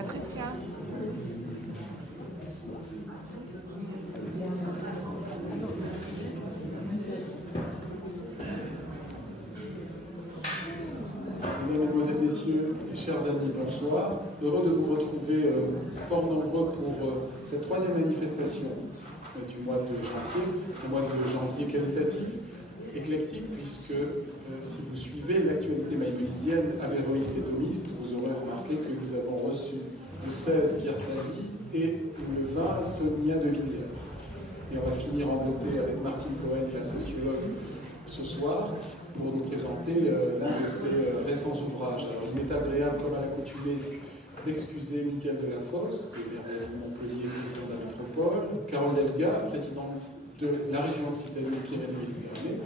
Patricia. Mesdames et messieurs, chers amis, bonsoir. Heureux de vous retrouver fort nombreux pour cette troisième manifestation du mois de janvier, un mois de janvier qualitatif, éclectique, puisque si vous suivez l'actualité maïmonidienne, avéroïste et thomiste, vous aurez remarqué que nous avons reçu le 16 Pierre Savy et le 20 Sonia de Villiers. Et on va finir en beauté avec Martine Cohen, la sociologue, ce soir, pour nous présenter l'un de ses récents ouvrages. Alors, il m'est agréable, comme à l'accoutumée, d'excuser Mickaël Delafosse, de l'Air Montpellier, président de la métropole, Carole Delga, présidente de la région Occitanie-Pyrénées-Méditerranée,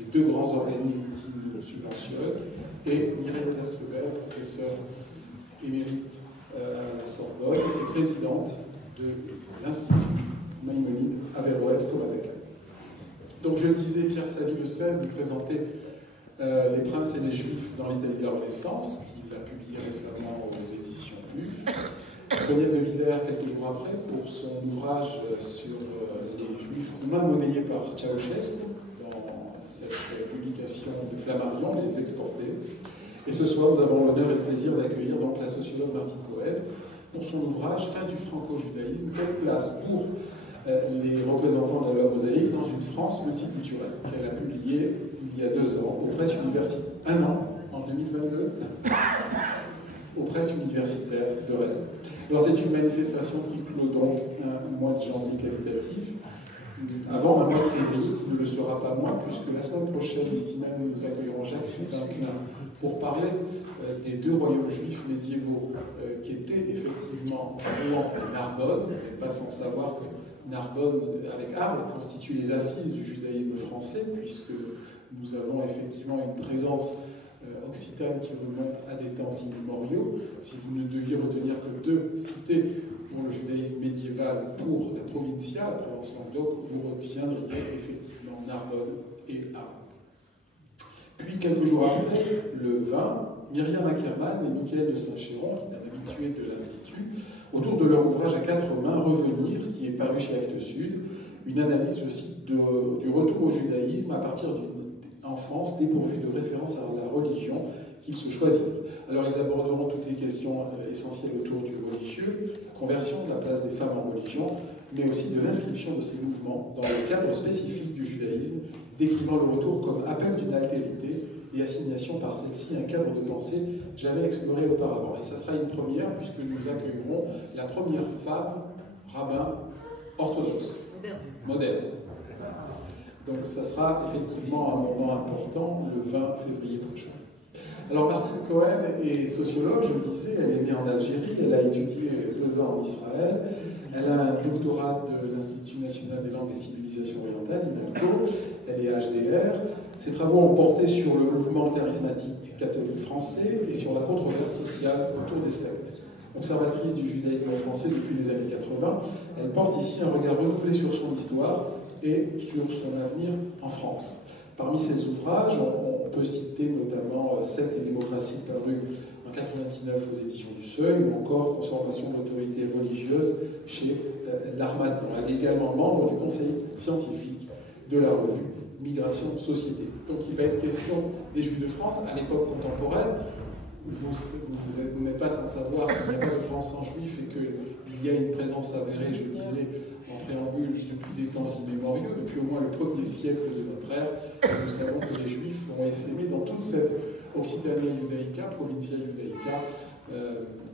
les deux grands organismes qui nous subventionnent, et Mireille Tasselberg, professeure émérite à la Sorbonne et présidente de l'Institut Maïmonide Averroès Thomas. Donc je le disais, Pierre Savy le 16 nous présentait Les Princes et les Juifs dans l'Italie de la Renaissance, qu'il a publié récemment aux éditions Buff. Sonia de Villers, quelques jours après, pour son ouvrage sur les Juifs roumains monnayés par Ceausescu, dans cette publication de Flammarion, Les Exportés. Et ce soir, nous avons l'honneur et le plaisir d'accueillir donc la sociologue Martine Cohen pour son ouvrage Fin du franco-judaïsme, quelle place pour les représentants de la mosaïque dans une France multiculturelle, qu'elle a publié il y a 2 ans aux presses universitaires, 1 an, en 2022, aux presses universitaires de Rennes. Alors c'est une manifestation qui clôt donc un mois de janvier qualitatif. Avant un mois de février, qui ne le sera pas moins, puisque la semaine prochaine, ici même, nous accueillerons Jacques-Sylvain Klein pour parler des 2 royaumes juifs médiévaux qui étaient effectivement Rouen et Narbonne, mais pas sans savoir que Narbonne, avec Arles, constitue les assises du judaïsme français, puisque nous avons effectivement une présence occitane qui remonte à des temps immémoriaux. Si vous ne deviez retenir que 2 cités pour le judaïsme médiéval pour la provinciale, la Provence-Languedoc, vous retiendriez effectivement Narbonne et Arles. Puis, quelques jours après, le 20, Myriam Ackerman et Mickaël de Saint-Chéron, qui est un habitué de l'Institut, autour de leur ouvrage à 4 mains, Revenir, qui est paru chez Actes Sud, une analyse, je cite, du retour au judaïsme à partir d'une enfance dépourvue de référence à la religion qu'ils se choisirent. Alors ils aborderont toutes les questions essentielles autour du religieux, la conversion, de la place des femmes en religion, mais aussi de l'inscription de ces mouvements dans le cadre spécifique du judaïsme, décrivant le retour comme appel d'une altérité et assignation par celle-ci un cadre de pensée jamais exploré auparavant. Et ça sera une première, puisque nous accueillerons la première femme rabbin orthodoxe, moderne. Donc ça sera effectivement un moment important, le 20 février prochain. Alors Martine Cohen est sociologue, je le disais, elle est née en Algérie, elle a étudié 2 ans en Israël, elle a un doctorat de l'Institut national des langues et civilisations orientales, INALCO, elle est HDR. Ses travaux ont porté sur le mouvement charismatique catholique français et sur la controverse sociale autour des sectes. Observatrice du judaïsme français depuis les années 80, elle porte ici un regard renouvelé sur son histoire et sur son avenir en France. Parmi ses ouvrages, on peut citer notamment Sectes et démocratie paru en 1999 aux éditions du Seuil, ou encore Transformation de l'autorité religieuse chez l'Armatan. Elle est également membre du conseil scientifique de la revue Migration Société. Donc il va être question des Juifs de France à l'époque contemporaine. Vous n'êtes pas sans savoir qu'il n'y a pas de France sans Juifs et qu'il y a une présence avérée, je le disais, en préambule depuis des temps immémoriaux, depuis au moins le 1er siècle de notre ère. Nous savons que les Juifs ont essaimé dans toute cette Occitania Judaïca, Provincia Judaïca,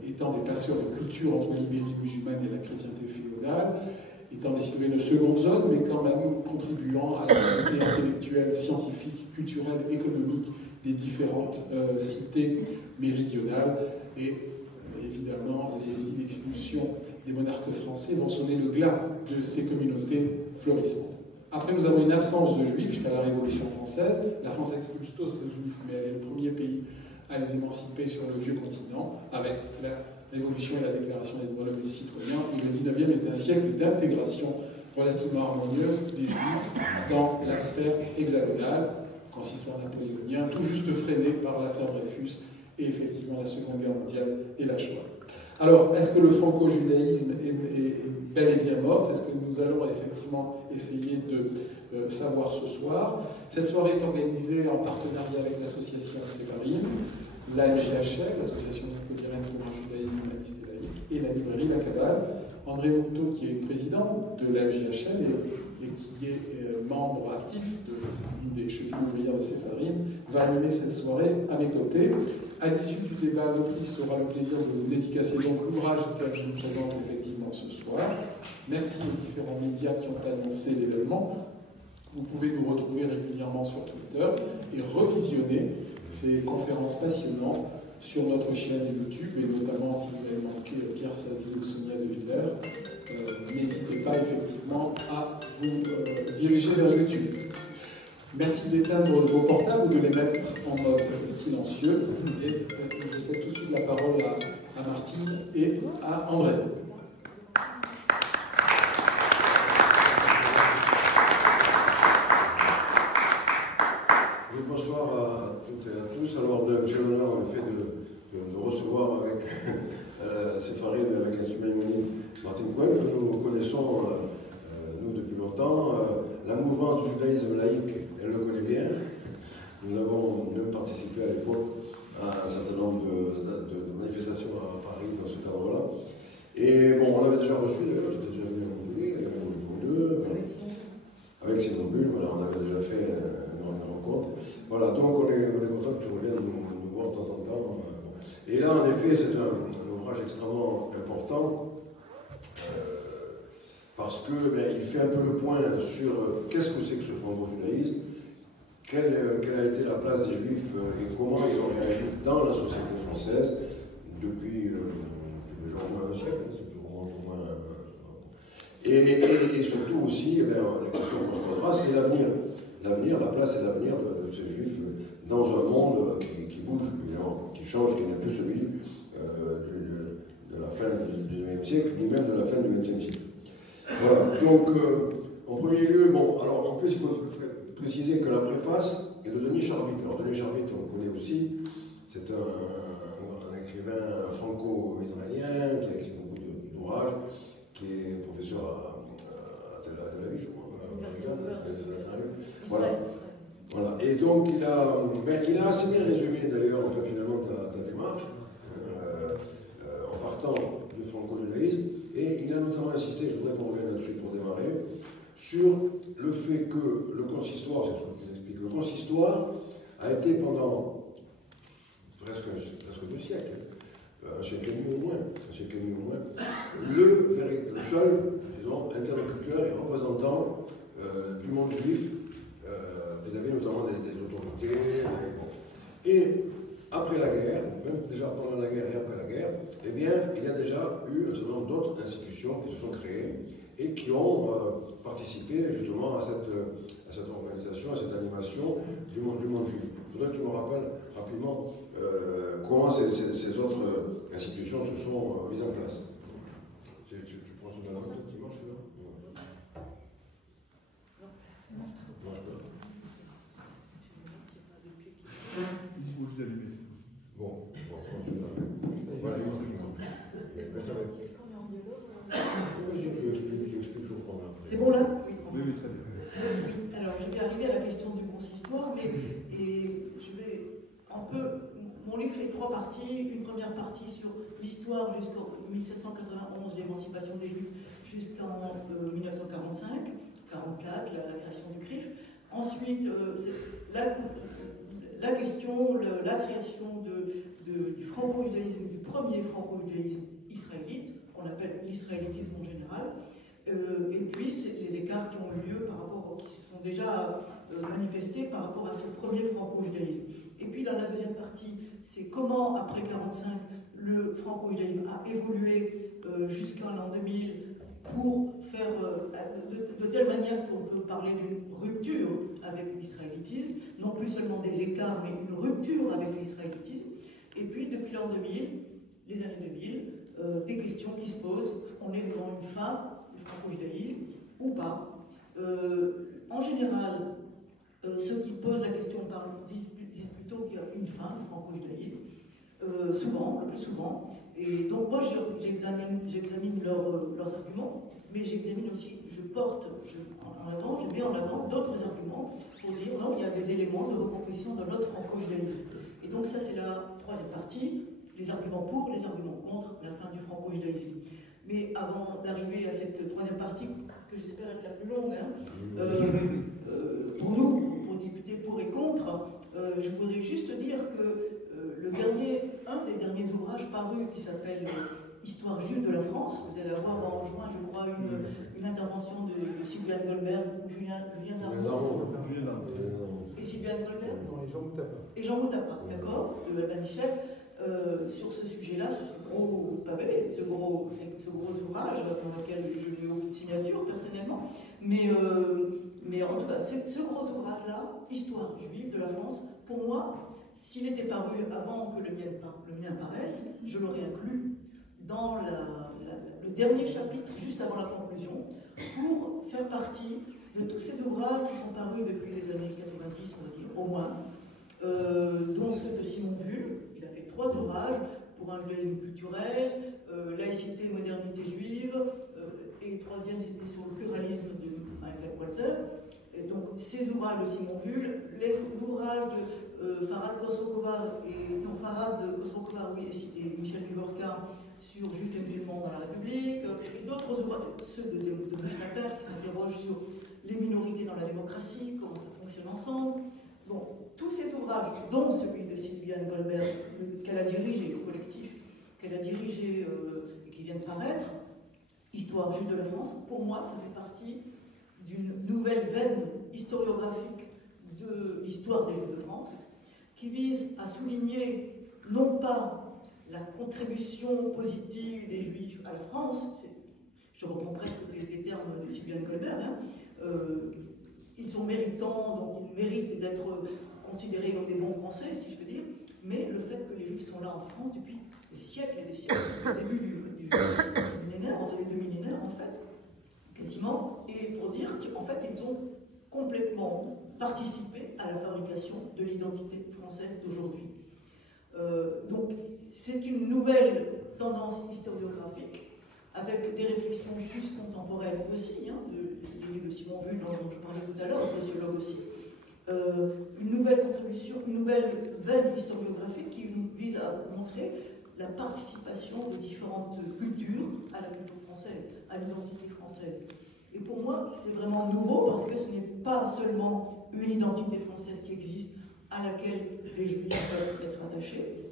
étant des passeurs de culture entre l'Ibérie musulmane et la chrétienté féodale, étant des de seconde zone, mais quand même contribuant à l'activité intellectuelle, scientifique, culturelle, économique des différentes cités méridionales. Et évidemment, les édits d'expulsion des monarques français vont sonner le glas de ces communautés florissantes. Après, nous avons une absence de juifs jusqu'à la Révolution française. La France expulse tous les juifs, mais elle est le premier pays à les émanciper sur le vieux continent, avec la Révolution et la Déclaration des droits de l'homme et du citoyen. Et le 19e est un siècle d'intégration relativement harmonieuse des juifs dans la sphère hexagonale, consistoire napoléonien, tout juste freiné par l'affaire Dreyfus et effectivement la Seconde Guerre mondiale et la Shoah. Alors, est-ce que le franco-judaïsme est bel et bien mort? C'est ce que nous allons effectivement essayer de savoir ce soir. Cette soirée est organisée en partenariat avec l'association Séparim, la MJHL, l'association nicodérienne pour un judaïsme humaniste et laïque, et la librairie La Cabane. André Houteau, qui est président de la MJHL et qui est membre actif d'une des chevilles ouvrières de Séparim, va animer cette soirée à mes côtés. À l'issue du débat, l'autrice aura le plaisir de vous dédicacer donc l'ouvrage que je vous présente effectivement ce soir. Merci aux différents médias qui ont annoncé l'événement. Vous pouvez nous retrouver régulièrement sur Twitter et revisionner ces conférences passionnantes sur notre chaîne YouTube, et notamment si vous avez manqué Pierre Saville ou Sonia De Villers, n'hésitez pas effectivement à vous diriger vers YouTube. Merci d'éteindre vos portables ou de les mettre en mode silencieux. Et je cède tout de suite la parole à Martine et à André. Bonsoir à toutes et à tous. Alors, j'ai l'honneur en fait de recevoir avec Séparim et avec l'instrument humaniste Martine Cohen, que nous connaissons nous depuis longtemps. La mouvance du judaïsme laïque, elle le connaît bien. Nous avons même participé à l'époque à un certain nombre de manifestations à Paris dans ce cadre-là. Et bon, on avait déjà reçu, d'ailleurs, j'étais déjà venu à Montpellier, vous deux, avec Simon Bull, voilà, on avait déjà fait une rencontre. Voilà, donc on est content que tu reviennes nous voir de temps en temps. Et là, en effet, c'est un ouvrage extrêmement important parce que il fait un peu le point sur qu'est-ce que c'est que ce franco-judaïsme, quelle a été la place des Juifs et comment ils ont réagi dans la société française depuis au moins un siècle, c'est au moins et surtout aussi, la question qu'on se posera, c'est l'avenir, la place et l'avenir de ces Juifs dans un monde qui bouge, qui change, qui n'est plus celui de la fin du XIXe siècle, ni même de la fin du XXe siècle. Voilà, donc en premier lieu, bon, alors en plus il faut préciser que la préface est de Denis Charbitte. Alors Denis Charbitte, on le connaît aussi, c'est un écrivain franco-israélien qui a écrit beaucoup d'ouvrages, qui est professeur à Tel Aviv, je crois. Voilà. Voilà. Et donc il a assez bien résumé d'ailleurs, enfin, finalement, ta démarche, en partant du franco-judaïsme, et il a notamment insisté, je voudrais qu'on revienne là-dessus pour démarrer, sur le fait que le consistoire, c'est ce qu'il explique, le consistoire a été pendant presque 2 siècles, un siècle et demi au moins, le seul, disons, interlocuteur et représentant du monde juif vis-à-vis notamment des autorités. Et après la guerre, déjà pendant la guerre et après la guerre, eh bien, il y a déjà eu un certain nombre d'autres institutions qui se sont créées et qui ont participé justement à cette organisation, à cette animation du monde juif. Je voudrais que tu me rappelles rapidement comment ces autres institutions se sont mises en place. Tu prends ce balance qui marche là? Bon, voilà, c'est bon là? Oui, très bien. Alors, je vais arriver à la question du consistoire, et je vais un peu. Mon livre fait 3 parties. Une première partie sur l'histoire jusqu'en 1791, l'émancipation des Juifs, jusqu'en 1945, 44, la création du CRIF. Ensuite, la question, la création du franco-judaïsme, du premier franco-judaïsme israélite, qu'on appelle l'israélitisme en général, et puis les écarts qui ont eu lieu qui se sont déjà manifestés par rapport à ce premier franco-judaïsme. Et puis dans la deuxième partie, c'est comment, après 1945, le franco-judaïsme a évolué jusqu'en l'an 2000 pour faire de telle manière qu'on peut parler d'une rupture avec l'israélitisme, non plus seulement des écarts, mais une rupture avec l'israélitisme. Et puis depuis l'an 2000, les années 2000, des questions qui se posent. On est dans une fin du franco-judaïsme ou pas. En général, ceux qui posent la question disent plutôt qu'il y a une fin du franco-judaïsme, le plus souvent, Et donc moi j'examine leurs arguments, mais j'examine aussi, je mets en avant d'autres arguments pour dire non, il y a des éléments de recomposition de notre franco-judaïsme. Et donc ça c'est la troisième partie, les arguments pour, les arguments contre la fin du franco-judaïsme. Mais avant d'arriver à cette troisième partie, que j'espère être la plus longue, pour nous, pour discuter pour et contre, je voudrais juste dire que un des derniers ouvrages parus qui s'appelle Histoire juive de la France, vous allez avoir en juin, je crois, une intervention de Sylviane Goldberg, Julien Darmon, et Sylviane Goldberg, et Jean Moutapa, d'accord, de Albin Michel, sur ce sujet-là, sur ce gros pavé, ce gros ouvrage, dans lequel je n'ai aucune signature personnellement, mais en tout cas, ce gros ouvrage-là, Histoire juive de la France, pour moi, s'il était paru avant que le mien paraisse, je l'aurais inclus dans le dernier chapitre, juste avant la conclusion, pour faire partie de tous ces ouvrages qui sont parus depuis les années 90, on va dire, au moins, dont ceux de Simon Bull. Il a fait 3 ouvrages pour un judaïsme culturel, laïcité, modernité juive, et le troisième c'était sur le pluralisme de Michael Walzer. Et donc ces ouvrages de Simon Bull, l'ouvrage de Farhad Khosrow-Kovar et Michel Vivorka sur Juifs et musulmans dans la République, et d'autres ouvrages, ceux de Schnapper qui s'interrogent sur les minorités dans la démocratie, comment ça fonctionne ensemble. Bon, tous ces ouvrages, dont celui de Sylviane Goldberg, qu'elle a dirigé, le collectif qu'elle a dirigé et qui vient de paraître, Histoire juive de la France, pour moi, ça fait partie d'une nouvelle veine historiographique de l'histoire des Juifs de France, qui vise à souligner non pas la contribution positive des Juifs à la France, je reprends presque des termes de Sylviane Goldberg, ils sont méritants, donc ils méritent d'être considérés comme des bons Français, si je peux dire, mais le fait que les Juifs sont là en France depuis des siècles et des siècles, au début du millénaire, enfin les 2 millénaires en fait, quasiment, et pour dire qu'en fait ils ont complètement participé à la fabrication de l'identité française d'aujourd'hui. Donc c'est une nouvelle tendance historiographique, avec des réflexions justes contemporaines aussi, de Simon Bull dont je parlais tout à l'heure, un sociologue aussi. Une nouvelle contribution, une nouvelle veine historiographique qui vise à montrer la participation de différentes cultures à la culture française, à l'identité française. Et pour moi, c'est vraiment nouveau parce que ce n'est pas seulement une identité française qui existe à laquelle les Juifs peuvent être attachés,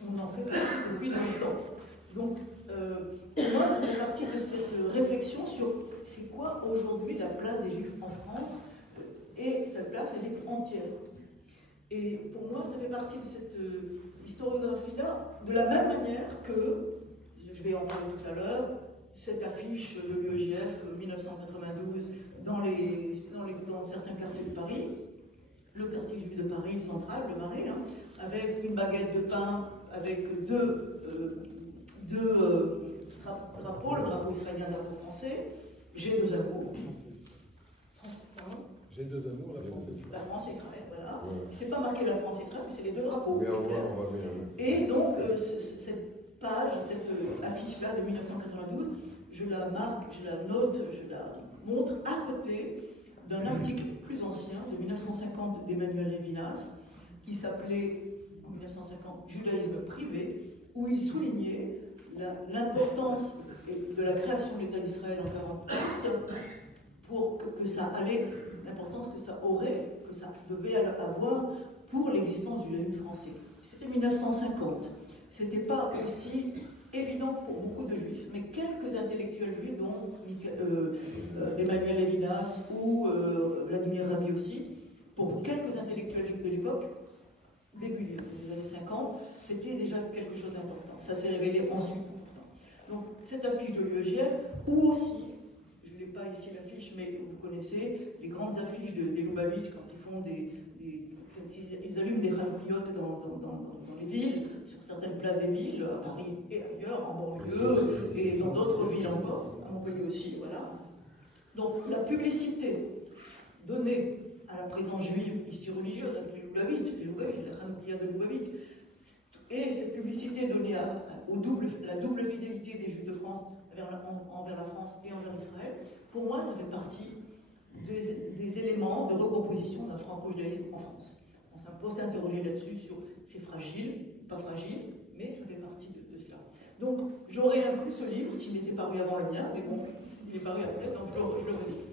on en fait partie depuis longtemps. Donc, pour moi, ça fait partie de cette réflexion sur c'est quoi aujourd'hui la place des Juifs en France, et cette place, elle est entière. Et pour moi, ça fait partie de cette historiographie-là, de la même manière que, je vais en parler tout à l'heure, cette affiche de l'UEJF 1992 dans certains quartiers de Paris, le quartier juif de Paris central, le Marais, avec une baguette de pain, avec deux drapeaux, le drapeau israélien et le drapeau français. J'ai 2 amours. J'ai 2 amours, la France et Israël. La France et Israël, voilà. C'est pas marqué la France et Israël, mais c'est les 2 drapeaux. Et et donc, cette page, cette affiche-là de 1992, je la marque, je la note, je la montre à côté d'un article plus ancien, de 1950, d'Emmanuel Levinas, qui s'appelait, en 1950, Judaïsme privé, où il soulignait l'importance de la création de l'État d'Israël en 1948 pour que ça allait, l'importance que ça aurait, que ça devait avoir pour l'existence du judaïsme français. C'était 1950. C'était pas aussi évident pour beaucoup de juifs, mais quelques intellectuels juifs, dont Emmanuel Levinas ou Vladimir Rabin aussi, pour quelques intellectuels juifs de l'époque, début des années 50, c'était déjà quelque chose d'important. Ça s'est révélé ensuite important. Donc cette affiche de l'UEJF, ou aussi, je n'ai pas ici l'affiche, mais vous connaissez les grandes affiches des Lubavitch quand ils font ils allument des radiopiotes dans les villes, sur certaines places des villes, à Paris et ailleurs, en banlieue, et dans d'autres villes encore, à Montpellier aussi, voilà. Donc la publicité donnée à la présence juive, ici religieuse, avec les Lubavitch, la Hanoukia de Lubavitch, et cette publicité donnée la double fidélité des Juifs de France envers la France et envers Israël, pour moi, ça fait partie des éléments de recomposition d'un franco-judaïsme en France. On peut s'interroger là-dessus sur c'est fragile, pas fragile, mais ça fait partie de cela. Donc, j'aurais inclus ce livre s'il était paru avant le mien, mais bon, il est paru après, donc je le redis.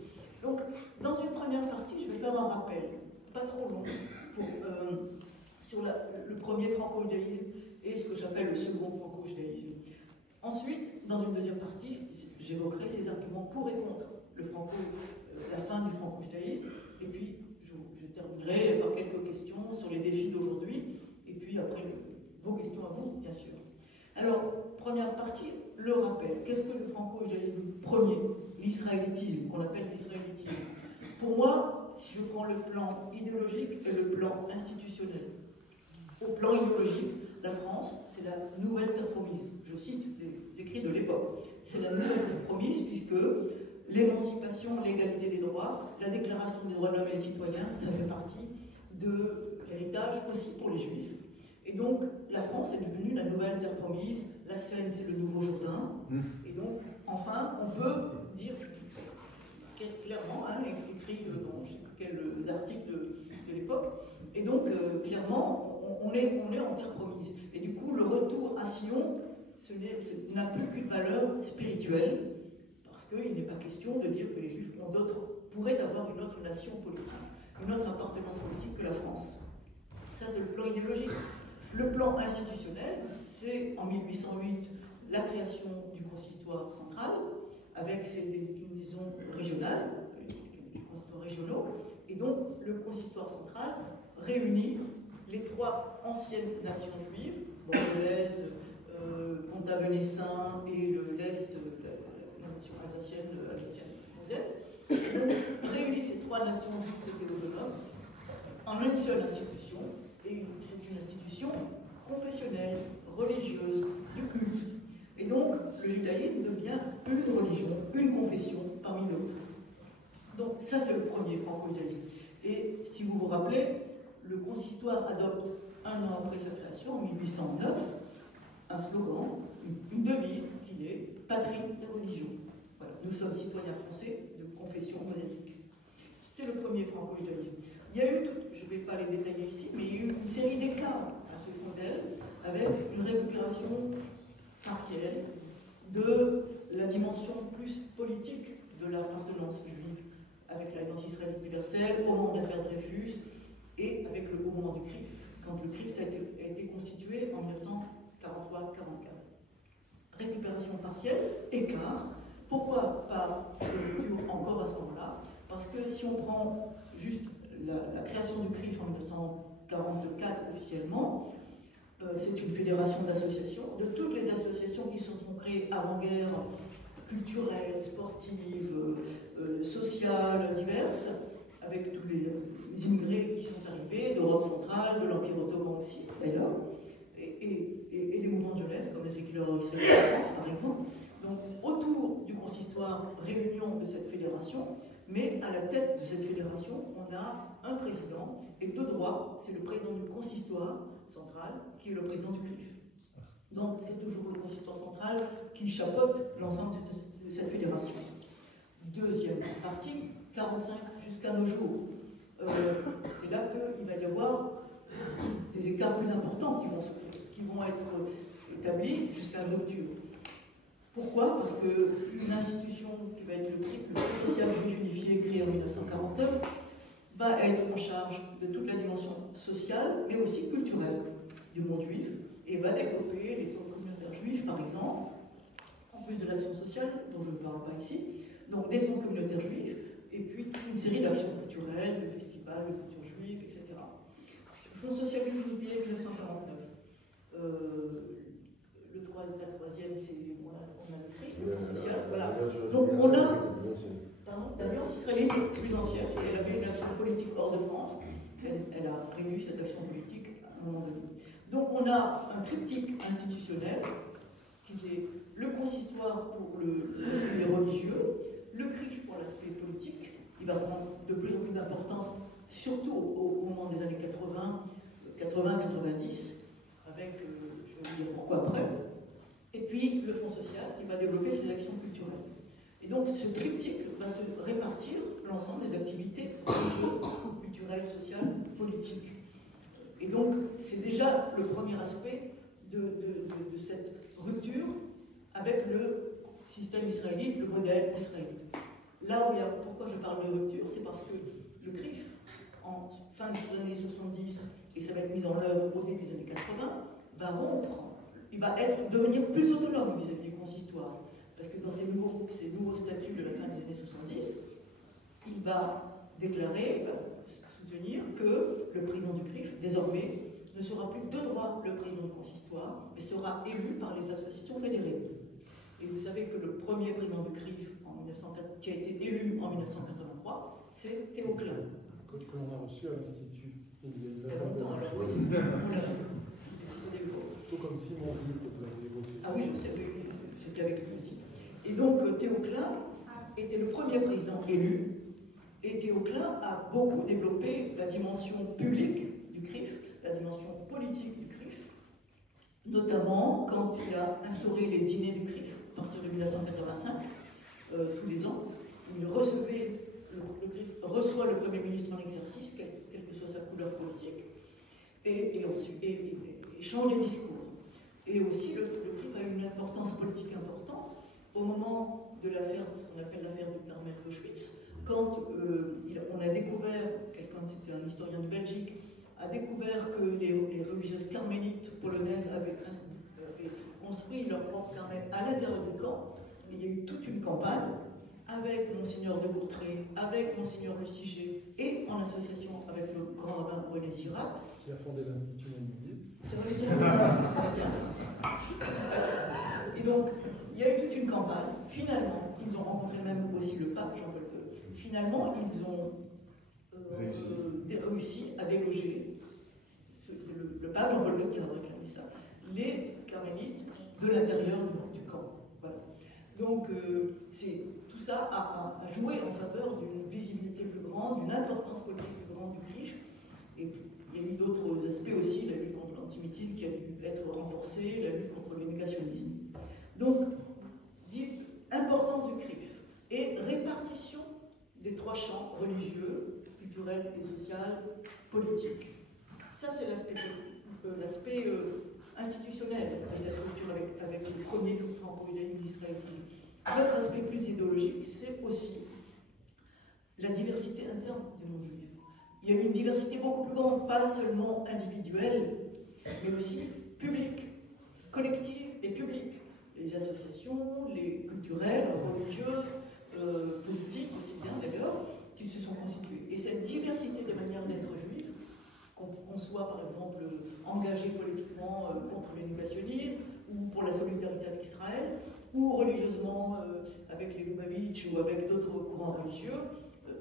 Donc, dans une première partie, je vais faire un rappel, pas trop long, sur le premier franco-judaïsme et ce que j'appelle le second franco-judaïsme. Ensuite, dans une deuxième partie, j'évoquerai ces arguments pour et contre la fin du franco-judaïsme, et puis je terminerai par quelques questions sur les défis d'aujourd'hui, et puis après vos questions à vous, bien sûr. Alors, première partie, le rappel. Qu'est-ce que le franco-judaïsme premier? L'israélitisme, qu'on appelle l'israélitisme. Pour moi, si je prends le plan idéologique et le plan institutionnel, au plan idéologique, la France, c'est la nouvelle terre promise. Je cite des écrits de l'époque. C'est la nouvelle terre promise puisque l'émancipation, l'égalité des droits, la déclaration des droits de l'homme et des citoyens, ça fait partie de l'héritage aussi pour les Juifs. Et donc, la France est devenue la nouvelle terre promise, la Seine, c'est le nouveau Jourdain. Et donc, enfin, on peut dire clairement, écrit dans je sais plus quels articles de l'époque, et donc, clairement, on est en terre promise. Et du coup, le retour à Sion n'a plus qu'une valeur spirituelle, parce qu'il n'est pas question de dire que les Juifs pourraient avoir une autre nation politique, une autre appartenance politique que la France. Ça, c'est le plan idéologique. Le plan institutionnel, c'est en 1808 la création du consistoire central, avec ses déclinaisons régionales, les consistoires régionaux, et donc le consistoire central réunit les trois anciennes nations juives, bordelaise, Comtat-Venessin et l'Est, la nation alsacienne, donc réunit ces trois nations juives qui étaient autonomes en une seule institution, et c'est une institution confessionnelle, religieuse, de culte. Et donc, le judaïsme devient une religion, une confession parmi d'autres. Donc, ça, c'est le premier franco-judaïsme. Et si vous vous rappelez, le consistoire adopte un an après sa création, en 1809, un slogan, une devise qui est « Patrie et religion ». Voilà, nous sommes citoyens français de confession monadique. C'était le premier franco-judaïsme. Il y a eu, je ne vais pas les détailler ici, mais il y a eu une série d'écarts à ce modèle, avec une récupération partielle de la dimension plus politique de l'appartenance juive, avec l'Alliance israélite universelle, au moment de l'affaire Dreyfus, et avec au moment du CRIF, quand le CRIF a été constitué en 1943-44. Récupération partielle, écart. Pourquoi pas de rupture encore à ce moment-là? Parce que si on prend juste la création du CRIF en 1944 officiellement, c'est une fédération d'associations, de toutes les associations qui se sont créées avant-guerre, culturelles, sportives, sociales, diverses, avec tous les immigrés qui sont arrivés, d'Europe centrale, de l'Empire ottoman aussi, d'ailleurs, et des mouvements de jeunesse, comme les séculaires israéliens, par exemple. Donc, autour du consistoire, réunion de cette fédération, mais à la tête de cette fédération, on a un président, et de droit, c'est le président du consistoire central, qui est le président du CRIF. Donc, c'est toujours le consistoire central qui chapeaute l'ensemble de cette fédération. Deuxième partie, 45 jusqu'à nos jours. C'est là qu'il va y avoir des écarts plus importants qui vont être établis jusqu'à la rupture. Pourquoi? Parce qu'une institution qui va être le CRIF, le Conseil social juif unifié, créé en 1949, va être en charge de toute la dimension sociale, mais aussi culturelle du monde juif, et va développer les centres communautaires juifs, par exemple, en plus de l'action sociale, dont je ne parle pas ici, donc des centres communautaires juifs, et puis une série d'actions culturelles, de festivals de culture juive, etc. Fonds social unifié 1949. La troisième, c'est on a le CRIF, le Fonds social. Voilà. Donc on a l'Alliance israélite plus ancienne, et elle avait une action politique hors de France. Elle a réduit cette action politique à un moment donné. Donc on a un triptyque institutionnel qui est le consistoire pour l'aspect religieux, le CRIF pour l'aspect politique, qui va prendre de plus en plus d'importance, surtout au moment des années 80, 90, avec, je vais vous dire pourquoi après, social qui va développer ses actions culturelles. Et donc ce triptyque va se répartir l'ensemble des activités culturelles, sociales, politiques. Et donc c'est déjà le premier aspect de cette rupture avec le système israélite, le modèle israélite. Là où il y a, pourquoi je parle de rupture, c'est parce que le CRIF, en fin des années 70, et ça va être mis en œuvre au début des années 80, va rompre, il va devenir plus autonome vis-à-vis du consistoire. Parce que dans ces nouveaux statuts de la fin des années 70, il va déclarer, soutenir que le président du CRIF, désormais, ne sera plus de droit le président du consistoire, mais sera élu par les associations fédérées. Et vous savez que le premier président du CRIF, qui a été élu en 1983, c'est Théo Klein. Que l'on a reçu à l'Institut. Il y a longtemps, alors. Tout comme Simon Ville que vous avez évoqué. Ah oui, je sais, j'étais avec lui aussi. Et donc Théo Klein était le premier président élu, et Théo Klein a beaucoup développé la dimension publique du CRIF, la dimension politique du CRIF, notamment quand il a instauré les dîners du CRIF à partir de 1985, tous les ans. Il recevait, le CRIF reçoit le Premier ministre en exercice, quelle que soit sa couleur politique, et ensuite change de discours. Et aussi, le CRIF a une importance politique importante au moment de l'affaire, ce qu'on appelle l'affaire du Carmel d'Auschwitz, quand on a découvert, quelqu'un, c'était un historien de Belgique, a découvert que les religieuses carmélites polonaises avaient construit leur propre carmel à l'intérieur du camp. Il y a eu toute une campagne avec Monseigneur de Courtrai, avec Monseigneur Le Siget et en association avec le grand rabbin René Sirac. Qui a fondé l'Institut Maimonides. C'est René Sirac. Et donc, il y a eu toute une campagne. Finalement, ils ont rencontré même aussi le pape Jean-Paul II. Finalement, ils ont réussi à déloger, c'est le pape Jean-Paul II qui a réclamé ça, les carmélites de l'intérieur du camp. Voilà. Donc, tout ça a joué en faveur d'une visibilité plus grande, d'une importance politique plus grande du CRIF. Et il y a eu d'autres aspects aussi, la lutte contre l'antisémitisme qui a dû être renforcée, la lutte contre le négationnisme. Donc, importance du CRIF et répartition des trois champs religieux, culturel et social, politique. Ça, c'est l'aspect institutionnel de cette rupture avec le premier franco-judaïsme d'Israël. L'autre aspect plus idéologique, c'est aussi la diversité interne du monde juif. Il y a une diversité beaucoup plus grande, pas seulement individuelle, mais aussi publique, collective et publique. Les associations, les culturelles, religieuses, politiques aussi bien d'ailleurs, qui se sont constituées. Et cette diversité de manières d'être juive, qu'on soit par exemple engagé politiquement contre le négationnisme, ou pour la solidarité avec Israël, ou religieusement avec les Lubavitch ou avec d'autres courants religieux,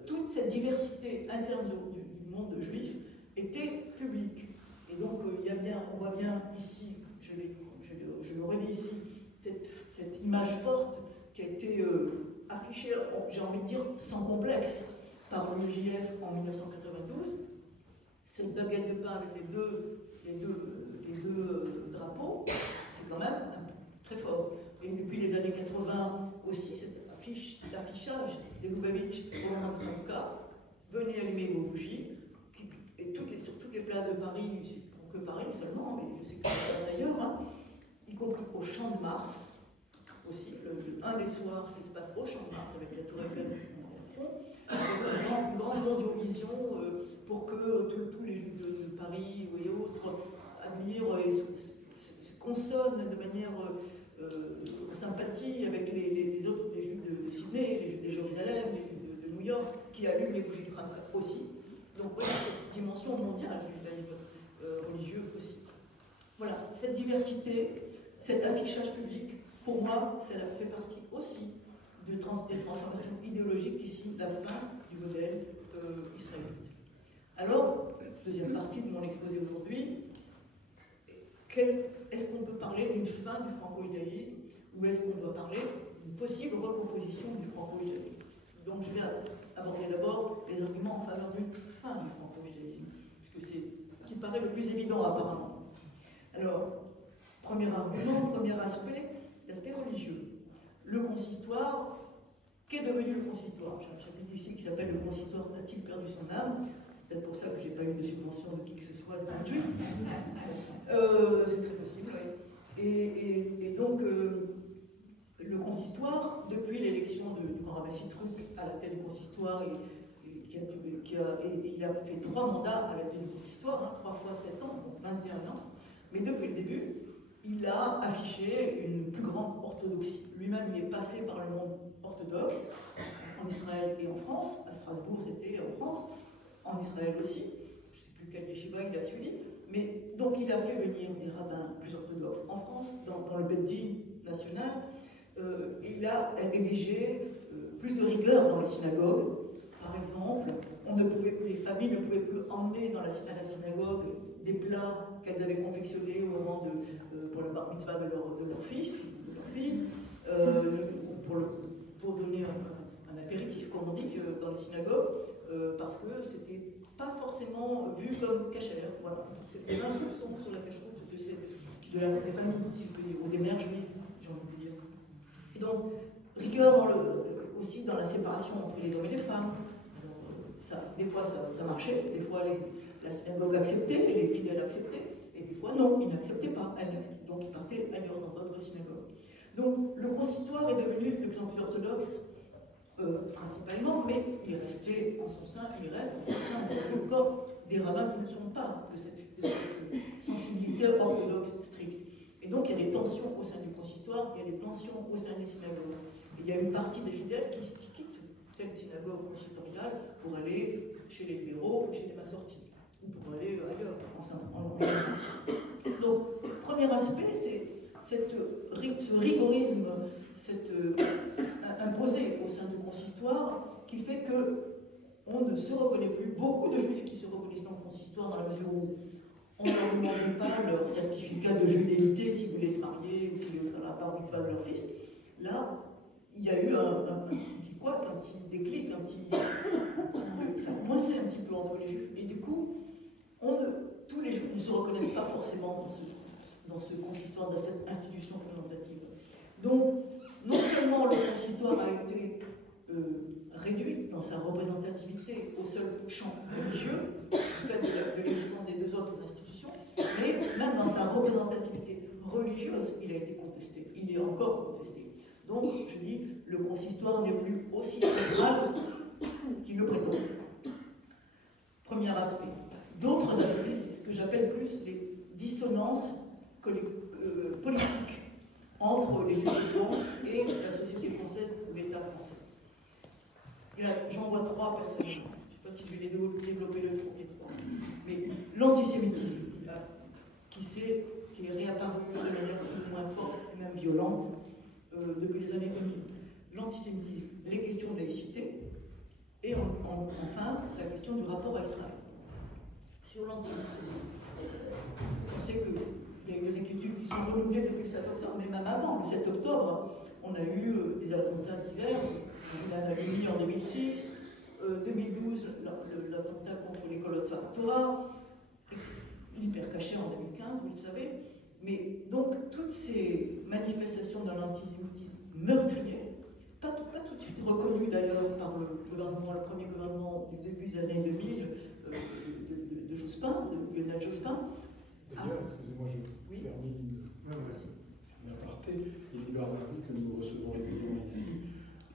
toute cette diversité interne du monde juif était publique. Et donc on voit bien ici, je le redis ici, cette image forte qui a été affichée, j'ai envie de dire, sans complexe, par l'UJF en 1992. Cette baguette de pain avec les deux drapeaux, c'est quand même très fort. Et depuis les années 80 aussi, cet affichage des Lubavitch pour l'Antarctica, venez allumer vos bougies, et sur toutes les places de Paris, que Paris seulement, mais je sais que ça se passe ailleurs, hein, y compris au Champ de Mars, aussi, un des soirs, ça se passe au Champ de Mars avec la Tour Eiffel au fond, avec une grande mondovision pour que tous les juifs de Paris et autres admirent et se consonnent de manière en sympathie avec les autres, les juifs de Sydney, les juifs de Jérusalem, les juifs de New York, qui allument les bougies de Hanukkah aussi. Donc voilà, cette dimension mondiale du judaïsme religieux aussi. Voilà, cette diversité, cet affichage public, pour moi, ça fait partie aussi des transformations idéologiques qui signent la fin du modèle israélite. Alors, deuxième partie de mon exposé aujourd'hui, est-ce qu'on peut parler d'une fin du franco-judaïsme ou est-ce qu'on doit parler d'une possible recomposition du franco-judaïsme? Donc je vais aborder d'abord les arguments en faveur d'une fin du franco-judaïsme, puisque c'est ce qui paraît le plus évident apparemment. Alors, premier argument, premier aspect, l'aspect religieux. le consistoire, qu'est devenu le consistoire? J'ai un chapitre ici qui s'appelle « Le consistoire a-t-il perdu son âme ?» C'est peut-être pour ça que je n'ai pas eu de subvention de qui que ce soit de juif. C'est très possible, oui. Et donc, le consistoire, depuis l'élection du grand rabbin Sitrouk à la tête du consistoire, il a fait 3 mandats à la tête du consistoire, 3 fois 7 ans, donc 21 ans. Mais depuis le début, il a affiché une plus grande orthodoxie. Lui-même, il est passé par le monde orthodoxe, en Israël et en France. À Strasbourg, c'était en France. En Israël aussi. Je ne sais plus quel yeshiva il a suivi. Mais donc, il a fait venir des rabbins plus orthodoxes en France, dans le Beth Din national. Il a exigé plus de rigueur dans les synagogues. Par exemple, les familles ne pouvaient plus emmener à la synagogue des plats qu'elles avaient confectionnés au moment pour le bar mitzvah de leur fils ou de leur fille, pour donner un apéritif, comme on dit, dans les synagogues, parce que c'était pas forcément vu comme cachère. Voilà. C'était un soupçon sur la cachère des familles, si je peux dire, ou des mères juives, j'ai envie de dire. Et donc, rigueur aussi dans la séparation entre les hommes et les femmes. Des fois ça marchait, des fois la synagogue acceptait, les fidèles acceptaient, et des fois non, ils n'acceptaient pas. Donc ils partaient ailleurs dans d'autres synagogues. Donc le consistoire est devenu de plus en plus orthodoxe, principalement, mais il restait en son sein, il reste en son sein encore des rabbins qui ne sont pas de cette sensibilité orthodoxe stricte. Et donc il y a des tensions au sein du consistoire, il y a des tensions au sein des synagogues. Et il y a une partie des fidèles qui quittent telle synagogue consistoriale pour aller chez les libéraux, chez les massortis, ou pour aller ailleurs. Donc, premier aspect, c'est ce rigorisme imposé au sein du consistoire qui fait qu'on ne se reconnaît plus. Beaucoup de juifs qui se reconnaissent dans le consistoire dans la mesure où on ne leur demande pas leur certificat de judéité s'ils voulaient se marier ou dans la bar mitzvah de leur fils. Là, il y a eu un petit déclic, ça a coincé un petit peu entre les juifs, et du coup, tous les juifs ne se reconnaissent pas forcément dans ce consistoire, dans cette institution représentative. Donc, non seulement le consistoire a été réduit dans sa représentativité au seul champ religieux, du fait de l'existence des 2 autres institutions, mais même dans sa représentativité religieuse, il a été contesté, il est encore contesté. Donc, je dis, le consistoire n'est plus aussi central qu'il le prétend. Premier aspect. D'autres aspects, c'est ce que j'appelle plus les dissonances politiques entre les juifs de France et la société française ou l'État français. J'en vois 3 personnellement. Je ne sais pas si je vais les développer les 3. Mais l'antisémitisme, qui est réapparu de manière plus ou moins forte et même violente, depuis les années 2000. L'antisémitisme, les questions de laïcité, et enfin la question du rapport à Israël. Sur l'antisémitisme, on sait qu'il y a eu des inquiétudes qui sont renouvelées depuis le 7 octobre, mais même avant le 7 octobre, on a eu des attentats divers. On en a eu en 2006, 2012, l'attentat contre l'école de Torah, hyper caché en 2015, vous le savez. Mais donc, toutes ces manifestations d'un antisémitisme meurtrier, pas tout de suite reconnues d'ailleurs par le premier gouvernement du début des années 2000 de Jospin, de Lionel Jospin. D'ailleurs, excusez-moi, je termine un aparté. Elie Barbarie, que nous recevons régulièrement ici,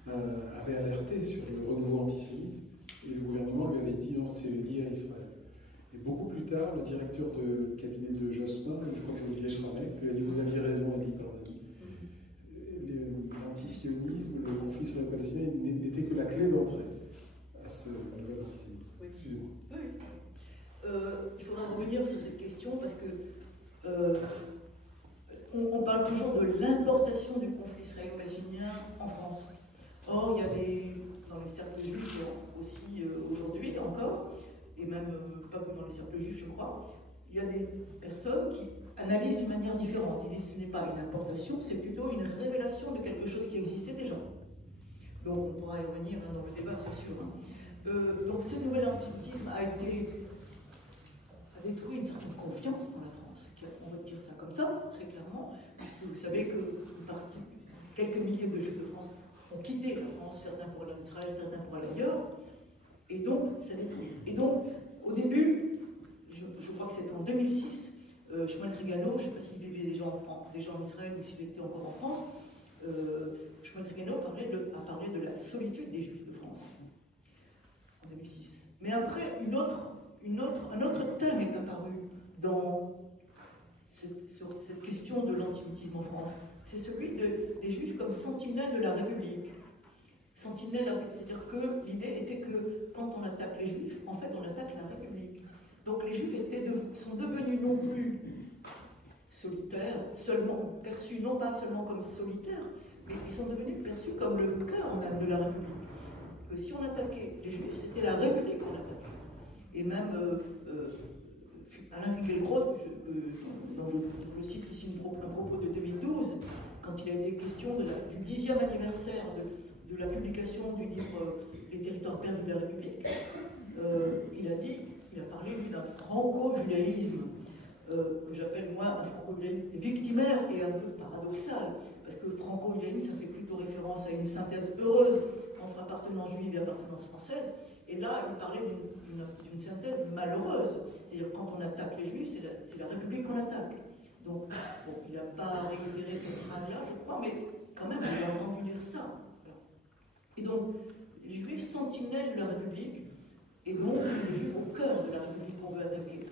avait alerté sur le renouveau antisémite, et le gouvernement lui avait dit non, c'est lié à Israël. Et beaucoup plus tard, le directeur de cabinet de Jospin, je crois que c'est Olivier Schramek, lui a dit vous aviez raison, Elie Barbarie. L'antisionisme, le conflit sur la Palestine n'était que la clé d'entrée à ce nouvel antisémitisme. Oui. Excusez-moi. Oui. Il faudra revenir sur cette question parce que on parle toujours de l'importation du conflit israélo-palestinien en France. Or, il y a dans les cercles juifs aussi aujourd'hui encore, et même pas que dans les cercles juifs, je crois, il y a des personnes qui analysent d'une manière différente. Ils disent que ce n'est pas une importation, c'est plutôt une révélation de quelque chose qui existait déjà. Donc, on pourra y revenir dans le débat, c'est sûr. Donc, ce nouvel antisémitisme a détruit une certaine confiance dans la France. On va dire ça comme ça, très clairement, puisque vous savez que quelques milliers de Juifs de France ont quitté la France, certains pour aller en Israël, certains pour aller ailleurs. Et donc, ça détruit. Et donc, au début, je crois que c'était en 2006, Shmuel Trigano, je ne sais pas s'il vivait déjà en Israël ou s'il était encore en France, Shmuel Trigano a parlé de la solitude des Juifs de France en 2006. Mais après, un autre thème est apparu dans cette question de l'antisémitisme en France. C'est celui des Juifs comme sentinelles de la République. Sentinelles, c'est-à-dire que l'idée était que quand on attaque les Juifs, en fait, on attaque la République. Donc les Juifs sont devenus non plus solitaires, seulement perçus non pas seulement comme solitaires, mais ils sont devenus perçus comme le cœur même de la République. Que si on attaquait les Juifs, c'était la République qu'on attaquait. Et même Alain Finkielkraut, dont je cite ici un propos de 2012, quand il a été question du 10e anniversaire de la publication du livre Les territoires perdus de la République, il a parlé lui d'un franco-judaïsme, que j'appelle moi un franco-judaïsme victimaire et un peu paradoxal, parce que franco-judaïsme, ça fait plutôt référence à une synthèse heureuse entre appartenance juive et appartenance française, et là, il parlait d'une synthèse malheureuse, c'est-à-dire quand on attaque les Juifs, c'est la République qu'on attaque. Donc, bon, il n'a pas réitéré cette phrase-là, je crois, mais quand même, il a entendu dire ça. Et donc, les Juifs sentinelles de la République, et donc les Juifs au cœur de la République qu'on veut attaquer.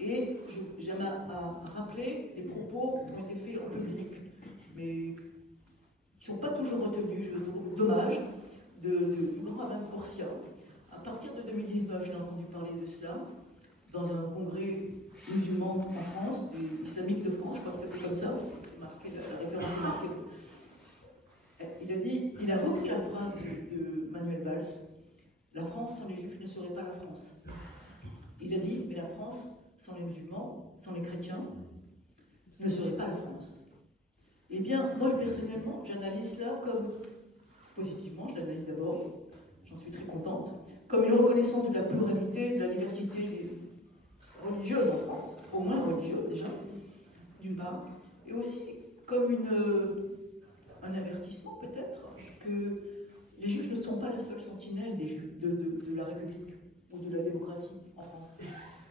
Et j'aime à rappeler les propos qui ont été faits en public, mais qui ne sont pas toujours retenus, je trouve dommage, du grand rabbin de Corsia. À partir de 2019, j'ai entendu parler de cela, dans un congrès musulman en France, des islamiques de France, je crois que c'était comme ça, la référence marquée. Il a repris la phrase de Manuel Valls, la France sans les Juifs ne serait pas la France. Il a dit, mais la France sans les musulmans, sans les chrétiens, ne serait pas la France. Eh bien, moi personnellement, j'analyse cela comme, positivement, je l'analyse d'abord, j'en suis très contente, comme une reconnaissance de la pluralité, de la diversité religieuse en France, au moins religieuse déjà, d'une part, et aussi comme un avertissement peut-être que les Juifs ne sont pas la seule sentinelle des Juifs de la République ou de la démocratie en France.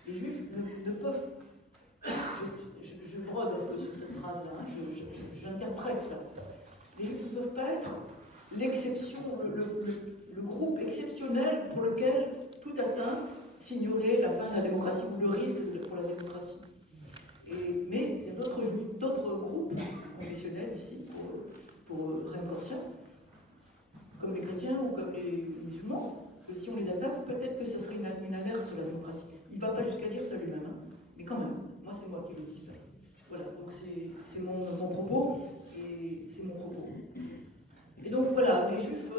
Les Juifs ne peuvent, je brode un peu sur cette phrase-là, hein, j'interprète ça. Les Juifs ne peuvent pas être l'exception, le groupe exceptionnel pour lequel toute atteinte signerait la fin de la démocratie ou le risque pour la démocratie. Mais il y a d'autres groupes confessionnels ici, pour Raymond Corsia, comme les chrétiens ou comme les musulmans, que si on les attaque, peut-être que ça serait une alerte sur la démocratie. Il ne va pas jusqu'à dire ça lui-même, hein, mais quand même, moi c'est moi qui le dis ça. Voilà, donc c'est mon propos, et c'est mon propos. Et donc voilà, les Juifs,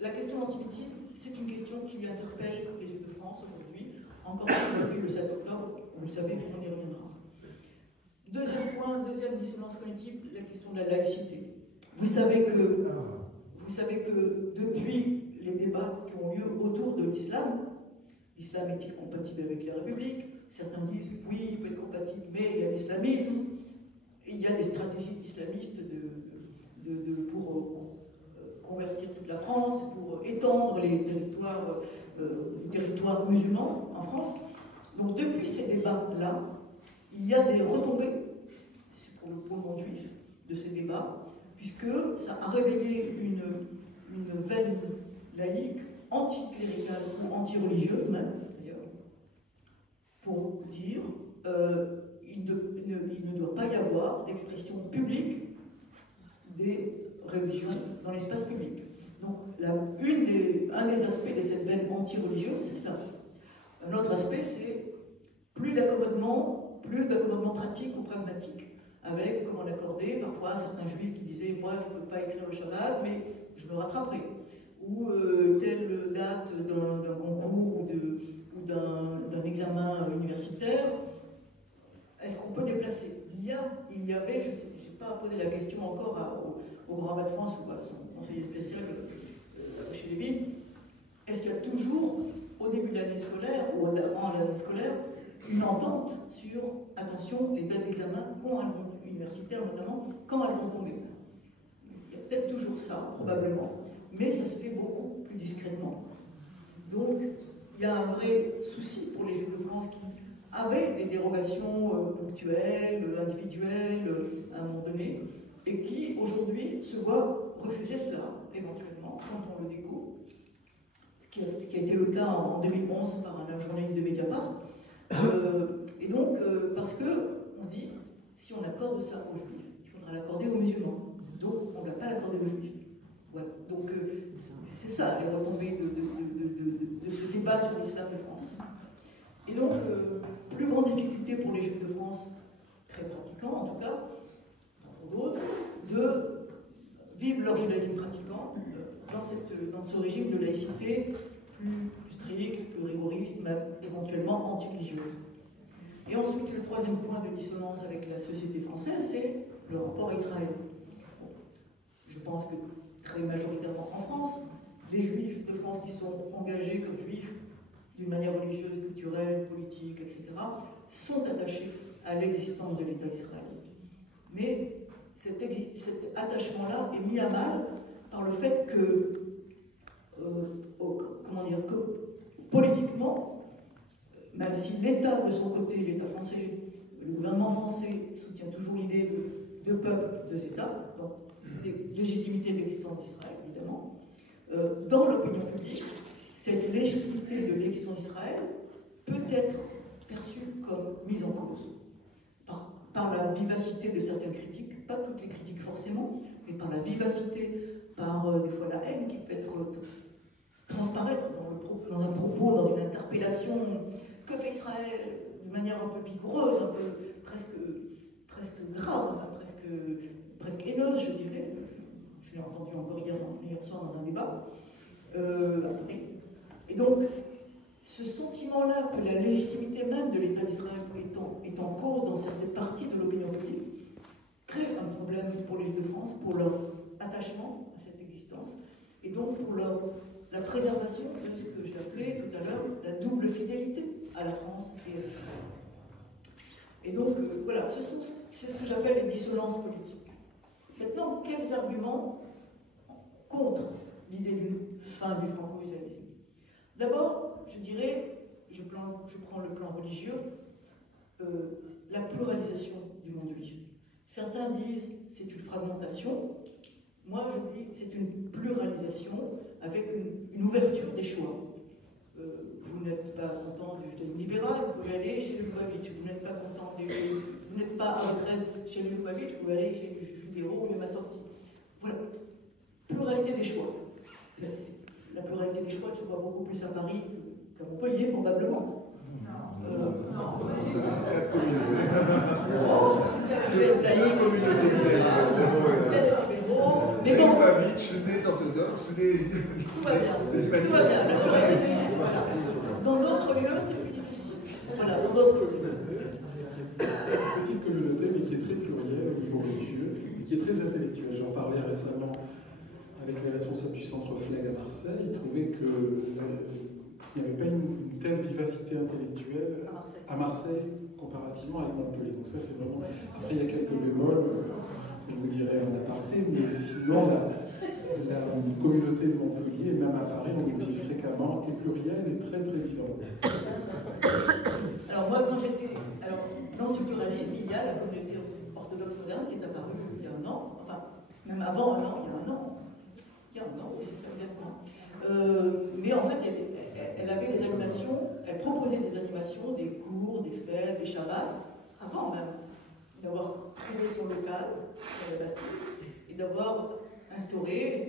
la question de l'antisémitisme, c'est une question qui interpelle les Juifs de France aujourd'hui, encore depuis le 7 octobre, vous le savez, on y reviendra. Deuxième point, deuxième dissonance cognitive, la question de la laïcité. Vous savez que depuis les débats qui ont lieu autour de l'islam est-il compatible avec la République? Certains disent oui, il peut être compatible, mais il y a l'islamisme, il y a des stratégies islamistes pour convertir toute la France, pour étendre les territoires musulmans en France. Donc depuis ces débats-là, il y a des retombées pour le monde juif de ces débats, puisque ça a réveillé une veine laïque, anticléricale ou anti-religieuse même, d'ailleurs, pour dire il ne doit pas y avoir d'expression publique des religions dans l'espace public. Donc, un des aspects de cette veine anti-religieuse, c'est ça. Un autre aspect, c'est plus d'accommodement pratique ou pragmatique, avec, comme on l'accordait, parfois certains juifs qui disaient « moi, je ne peux pas écrire le Shabbat, mais je me rattraperai ». Ou telle date d'un concours ou d'un examen universitaire, est-ce qu'on peut déplacer? Il y avait, je n'ai pas posé la question encore au Grand Rabbin de France ou à son conseiller spécial chez Lévin, est-ce qu'il y a toujours, au début de l'année scolaire ou en l'année scolaire, une entente sur, attention, les dates d'examen, universitaires notamment, quand elles vont tomber? peut-être toujours ça, probablement, mais ça se fait beaucoup plus discrètement. Donc, il y a un vrai souci pour les Juifs de France qui avaient des dérogations ponctuelles, individuelles, à un moment donné, et qui, aujourd'hui, se voient refuser cela, éventuellement, quand on le découvre. Ce qui a été le cas en 2011 par un journaliste de Mediapart. Et donc, parce qu'on dit, si on accorde ça aux Juifs, il faudra l'accorder aux musulmans. Donc, on ne va pas l'accorder aux Juifs. Ouais. Donc, c'est ça, les retombées de ce débat sur l'islam de France. Et donc, plus grande difficulté pour les Juifs de France, très pratiquants en tout cas, pour d'autres, de vivre leur judaïsme pratiquant dans ce régime de laïcité plus strict, plus rigoriste, même éventuellement anti-religieuse. Et ensuite, le troisième point de dissonance avec la société française, c'est le rapport à Israël. Je pense que très majoritairement en France, les Juifs de France qui sont engagés comme Juifs d'une manière religieuse, culturelle, politique, etc., sont attachés à l'existence de l'État d'Israël. Mais cet attachement-là est mis à mal par le fait que, que politiquement, même si l'État de son côté, l'État français, le gouvernement français soutient toujours l'idée de deux peuples, deux États, donc légitimité de l'existence d'Israël, évidemment, dans l'opinion publique, cette légitimité de l'existence d'Israël peut être perçue comme mise en cause par la vivacité de certaines critiques, pas toutes les critiques forcément, mais par la vivacité, par des fois la haine qui peut être transparaître dans un propos, dans une interpellation. Que fait Israël? De manière un peu vigoureuse, un peu presque grave, enfin, presque haineuse, je dirais. Je l'ai entendu encore hier soir dans un débat. Et donc, ce sentiment-là que la légitimité même de l'État d'Israël est en cause dans certaines parties de l'opinion publique crée un problème pour les Juifs de France, pour leur attachement à cette existence, et donc pour la préservation de ce que j'ai appelé tout à l'heure la double fidélité à la France et à l'Israël. Et donc, voilà, c'est ce que j'appelle les dissonances politiques. Maintenant, quels arguments contre l'idée d'une fin du franco-judaïsme? D'abord, je dirais, je prends le plan religieux, la pluralisation du monde juif. Certains disent c'est une fragmentation. Moi, je dis c'est une pluralisation avec une ouverture des choix. Vous n'êtes pas content du judaïsme libéral, vous pouvez aller chez le Lubavitch. Vous n'êtes pas content vous n'êtes pas à retraite chez le Lubavitch, vous pouvez aller chez les judéo, même à sortie. Voilà. Pluralité des choix. La pluralité des choix se voit beaucoup plus à Paris qu'à Montpellier, probablement. Non. C'est une communauté. Deux communautés. Mais bon. Des orthodoxes, Tout va bien. Tout va bien. Dans d'autres lieux, c'est plus difficile. Voilà, dans d'autres lieux. Une petite communauté, mais qui est très plurielle au niveau religieux, et qui est très intellectuelle. J'en parlais récemment avec les responsables du centre Fleg à Marseille. Ils trouvaient qu'il n'y avait pas une telle vivacité intellectuelle à Marseille comparativement à Montpellier. Donc ça, c'est vraiment... Après, il y a quelques bémols, je vous dirai en aparté, mais sinon, la communauté de Montpellier, et même à Paris, on le dit fréquemment, est plurielle et très très vivante. Alors moi, quand j'étais... dans ce pluralisme, il y a la communauté orthodoxe moderne qui est apparue il y a un an, enfin, même avant un an, il y a un an. Oui, c'est ça exactement. Mais en fait, elle avait des animations, elle proposait des animations, des cours, des fêtes, des shabbats, avant même d'avoir créé son local à la Bastille, et d'avoir instauré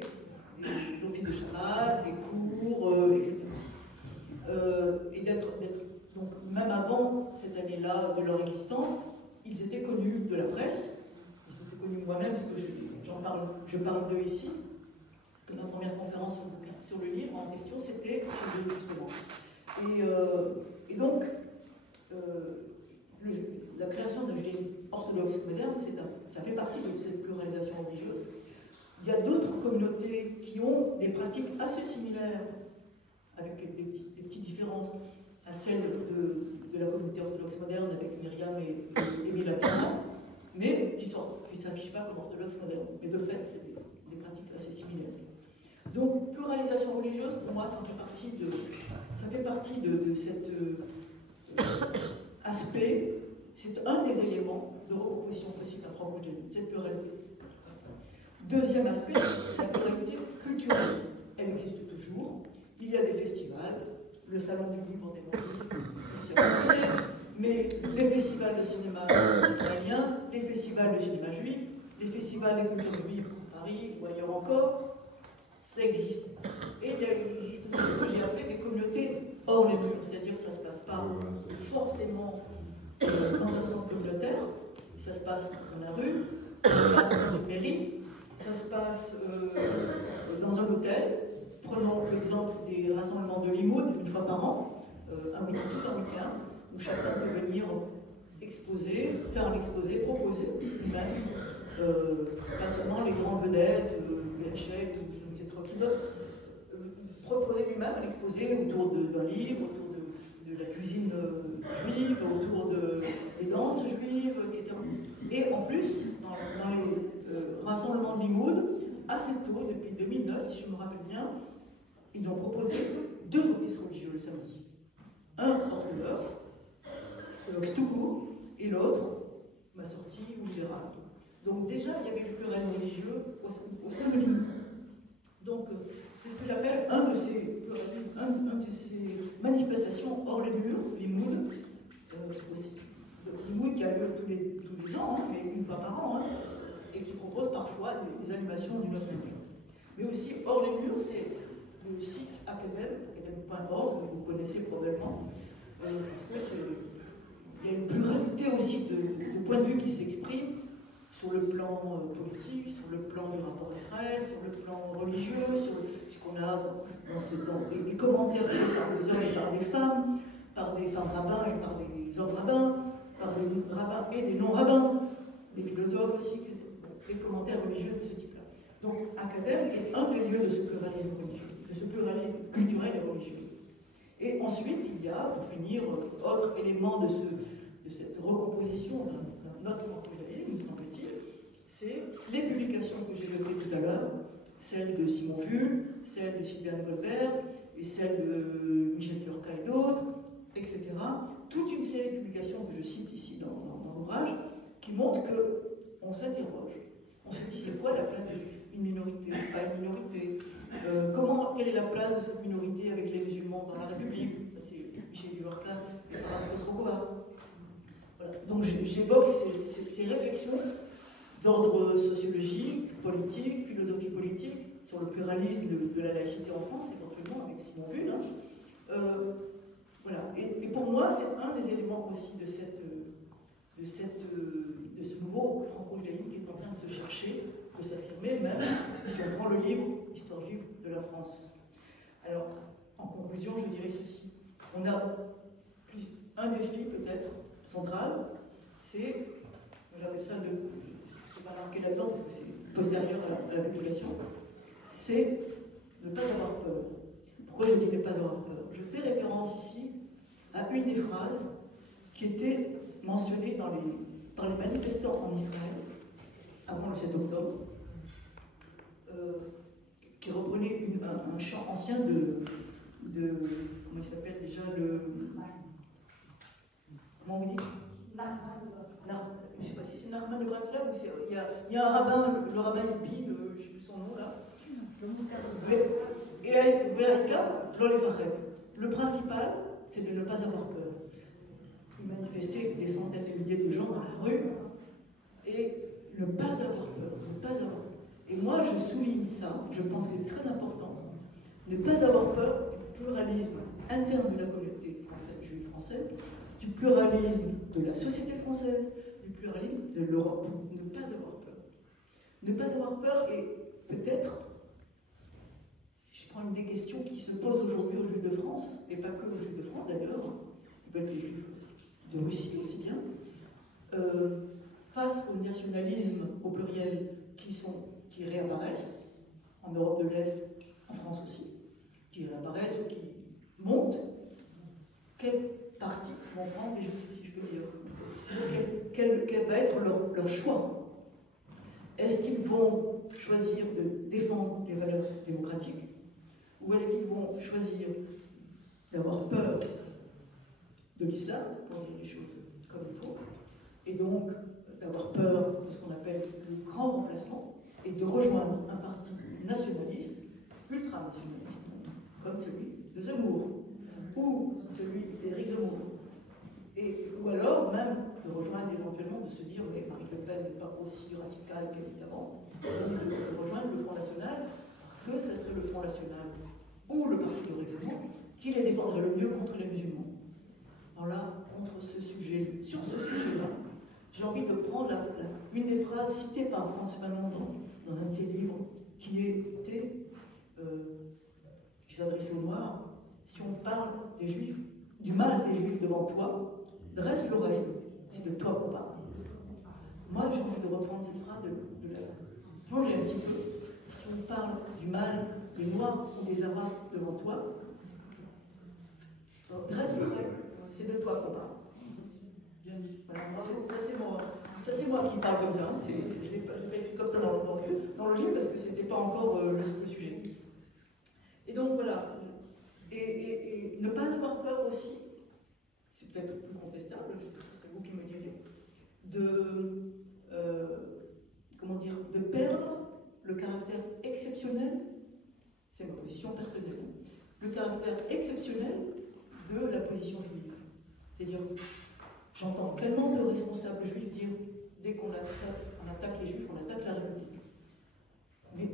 des offices de Shabbat, des cours, etc. Et donc même avant cette année-là de leur existence, ils étaient connus de la presse, ils étaient connus moi-même, parce que je parle d'eux ici. Ma première conférence sur le livre en question, c'était chez eux, justement. Et donc, la création d'un judaïsme orthodoxe moderne, ça fait partie de cette pluralisation religieuse. Il y a d'autres communautés qui ont des pratiques assez similaires, avec des petites différences, à celles de la communauté orthodoxe moderne avec Myriam et Milan, mais qui ne s'affichent pas comme orthodoxes modernes. Mais de fait, c'est des pratiques assez similaire. Donc, pluralisation religieuse, pour moi, ça fait partie de cet aspect, c'est un des éléments de recomposition possible à franco-génie, cette pluralité. Deuxième aspect, la pluralité culturelle. Elle existe toujours. Il y a des festivals, le Salon du Livre des Mondes, mais les festivals de cinéma israélien, les festivals de cinéma juif, les festivals de culture juive à Paris ou ailleurs encore, ça existe. Et il existe aussi ce que j'ai appelé des communautés hors les murs, c'est-à-dire que ça ne se passe pas forcément dans un centre communautaire, ça se passe dans la rue, ça se passe dans une mairie, ça se passe dans un hôtel. Prenons l'exemple des rassemblements de Limoud, une fois par an, tout un week-end, où chacun peut venir exposer, faire un exposé, proposer lui-même, pas seulement les grandes vedettes, Hachette ou je ne sais trop qui d'autre, proposer lui-même un exposé autour d'un livre, autour de la cuisine juive, autour des danses juives, etc. Et en plus, dans les rassemblements de Limoud, assez tôt, depuis 2009, si je me rappelle bien, ils ont proposé 2 offices religieux le samedi. Un hors couleur, tout court, et l'autre, ma sortie ou libérale. Donc déjà, il y avait le pluralisme religieux au sein de Limoud. Donc, c'est ce que j'appelle un de ces manifestations hors les murs, Limoud, Limoud qui a lieu tous les ans, hein, mais une fois par an, hein, et qui propose parfois des animations d'une autre manière. Mais aussi, hors les murs, c'est le site academ.org, que vous connaissez probablement, parce qu'il y a une pluralité aussi de points de vue qui s'expriment sur le plan politique, sur le plan du rapport Israël, sur le plan religieux, sur ce qu'on a dans des commentaires faits par des hommes et par des femmes rabbins et par des hommes rabbins, par des rabbins et des non-rabbins, des philosophes aussi, des commentaires religieux de ce type-là. Donc, Academ est un des lieux de ce pluralisme religieux, de ce pluralisme culturel et religieux. Et ensuite, il y a, pour finir, autre élément de cette recomposition d'un autre franco-judaïsme, me semble-t-il, c'est les publications que j'ai évoquées tout à l'heure, celles de Simon Vull, celles de Sylviane Goldberg, et celles de Michel Turca et d'autres, etc. Toute une série de publications que je cite ici dans l'ouvrage, qui montrent qu'on s'interroge. On se dit, c'est quoi la place des Juifs? Une minorité, pas une minorité? Quelle est la place de cette minorité avec les musulmans dans la République? Ça, c'est Michel Turca et François Strogovar. Voilà. Donc j'évoque ces réflexions d'ordre sociologique, politique, philosophie politique, sur le pluralisme de la laïcité en France, éventuellement avec Simon Vull. Hein. Voilà. Et pour moi, c'est un des éléments aussi de ce nouveau franco-judaïsme qui est en train de se chercher, de s'affirmer, même si on prend le livre Histoire juive de la France. Alors, en conclusion, je dirais ceci. On a un défi peut-être central, c'est, j'appelle ça c'est pas marqué là-dedans parce que c'est postérieur à la population, c'est ne pas avoir peur. Pourquoi je dis ne pas avoir peur? Je fais référence ici à une des phrases qui était mentionnée par les manifestants en Israël avant le 7 octobre, qui reprenait un chant ancien de comment il s'appelle déjà, comment on dit? Je ne sais pas si c'est Nachman de Bratslav ou il y a un rabbin, le rabbin Ypi, je ne sais plus son nom là. Et Verika, le principal, c'est de ne pas avoir peur. Il manifestait des centaines de milliers de gens dans la rue, et ne pas avoir peur, ne pas avoir peur. Et moi, je souligne ça, je pense que c'est très important, ne pas avoir peur du pluralisme interne de la communauté française, juive française, du pluralisme de la société française, du pluralisme de l'Europe. Ne pas avoir peur. Ne pas avoir peur, et peut-être, je prends une des questions qui se posent aujourd'hui aux Juifs de France, et pas que aux Juifs de France d'ailleurs, qui peuvent être les Juifs de Russie aussi bien, face au nationalisme au pluriel qui réapparaissent, en Europe de l'Est, en France aussi, qui réapparaissent ou qui montent, quelle partie vont prendre les Juifs, si je peux dire? Quel va être leur choix? Est-ce qu'ils vont choisir de défendre les valeurs démocratiques, ou est-ce qu'ils vont choisir d'avoir peur de l'islam, pour dire les choses comme il faut, et donc d'avoir peur de ce qu'on appelle le grand remplacement, et de rejoindre un parti nationaliste, ultra-nationaliste, comme celui de Zemmour, ou celui d'Éric Zemmour. Ou alors même de rejoindre éventuellement, de se dire mais Marine Le Pen n'est pas aussi radicale qu'évidemment, de rejoindre le Front National, parce que ça serait le Front National ou le parti de Zemmour qui les défendrait le mieux contre les musulmans. Alors là, sur ce sujet-là, j'ai envie de prendre une des phrases citées par François Fanon dans un de ses livres, qui s'adressait aux Noirs. Si on parle des Juifs, du mal des Juifs devant toi, dresse l'oreille, c'est de toi qu'on parle. Moi, j'ai envie de reprendre cette phrase, de la changer un petit peu. Si on parle du mal des Noirs ou des Arabes devant toi, dresse l'oreille, c'est de toi qu'on parle. Voilà, ça c'est moi qui parle comme ça. Je l'ai pas écrit comme ça dans le livre parce que c'était pas encore le sujet. Et donc voilà. Et ne pas avoir peur aussi, c'est peut-être plus contestable, c'est vous qui me direz, de perdre le caractère exceptionnel, c'est ma position personnelle, le caractère exceptionnel de la position juive. C'est-à-dire, j'entends tellement de responsables juifs dire, dès qu'on attaque les juifs, on attaque la République. Mais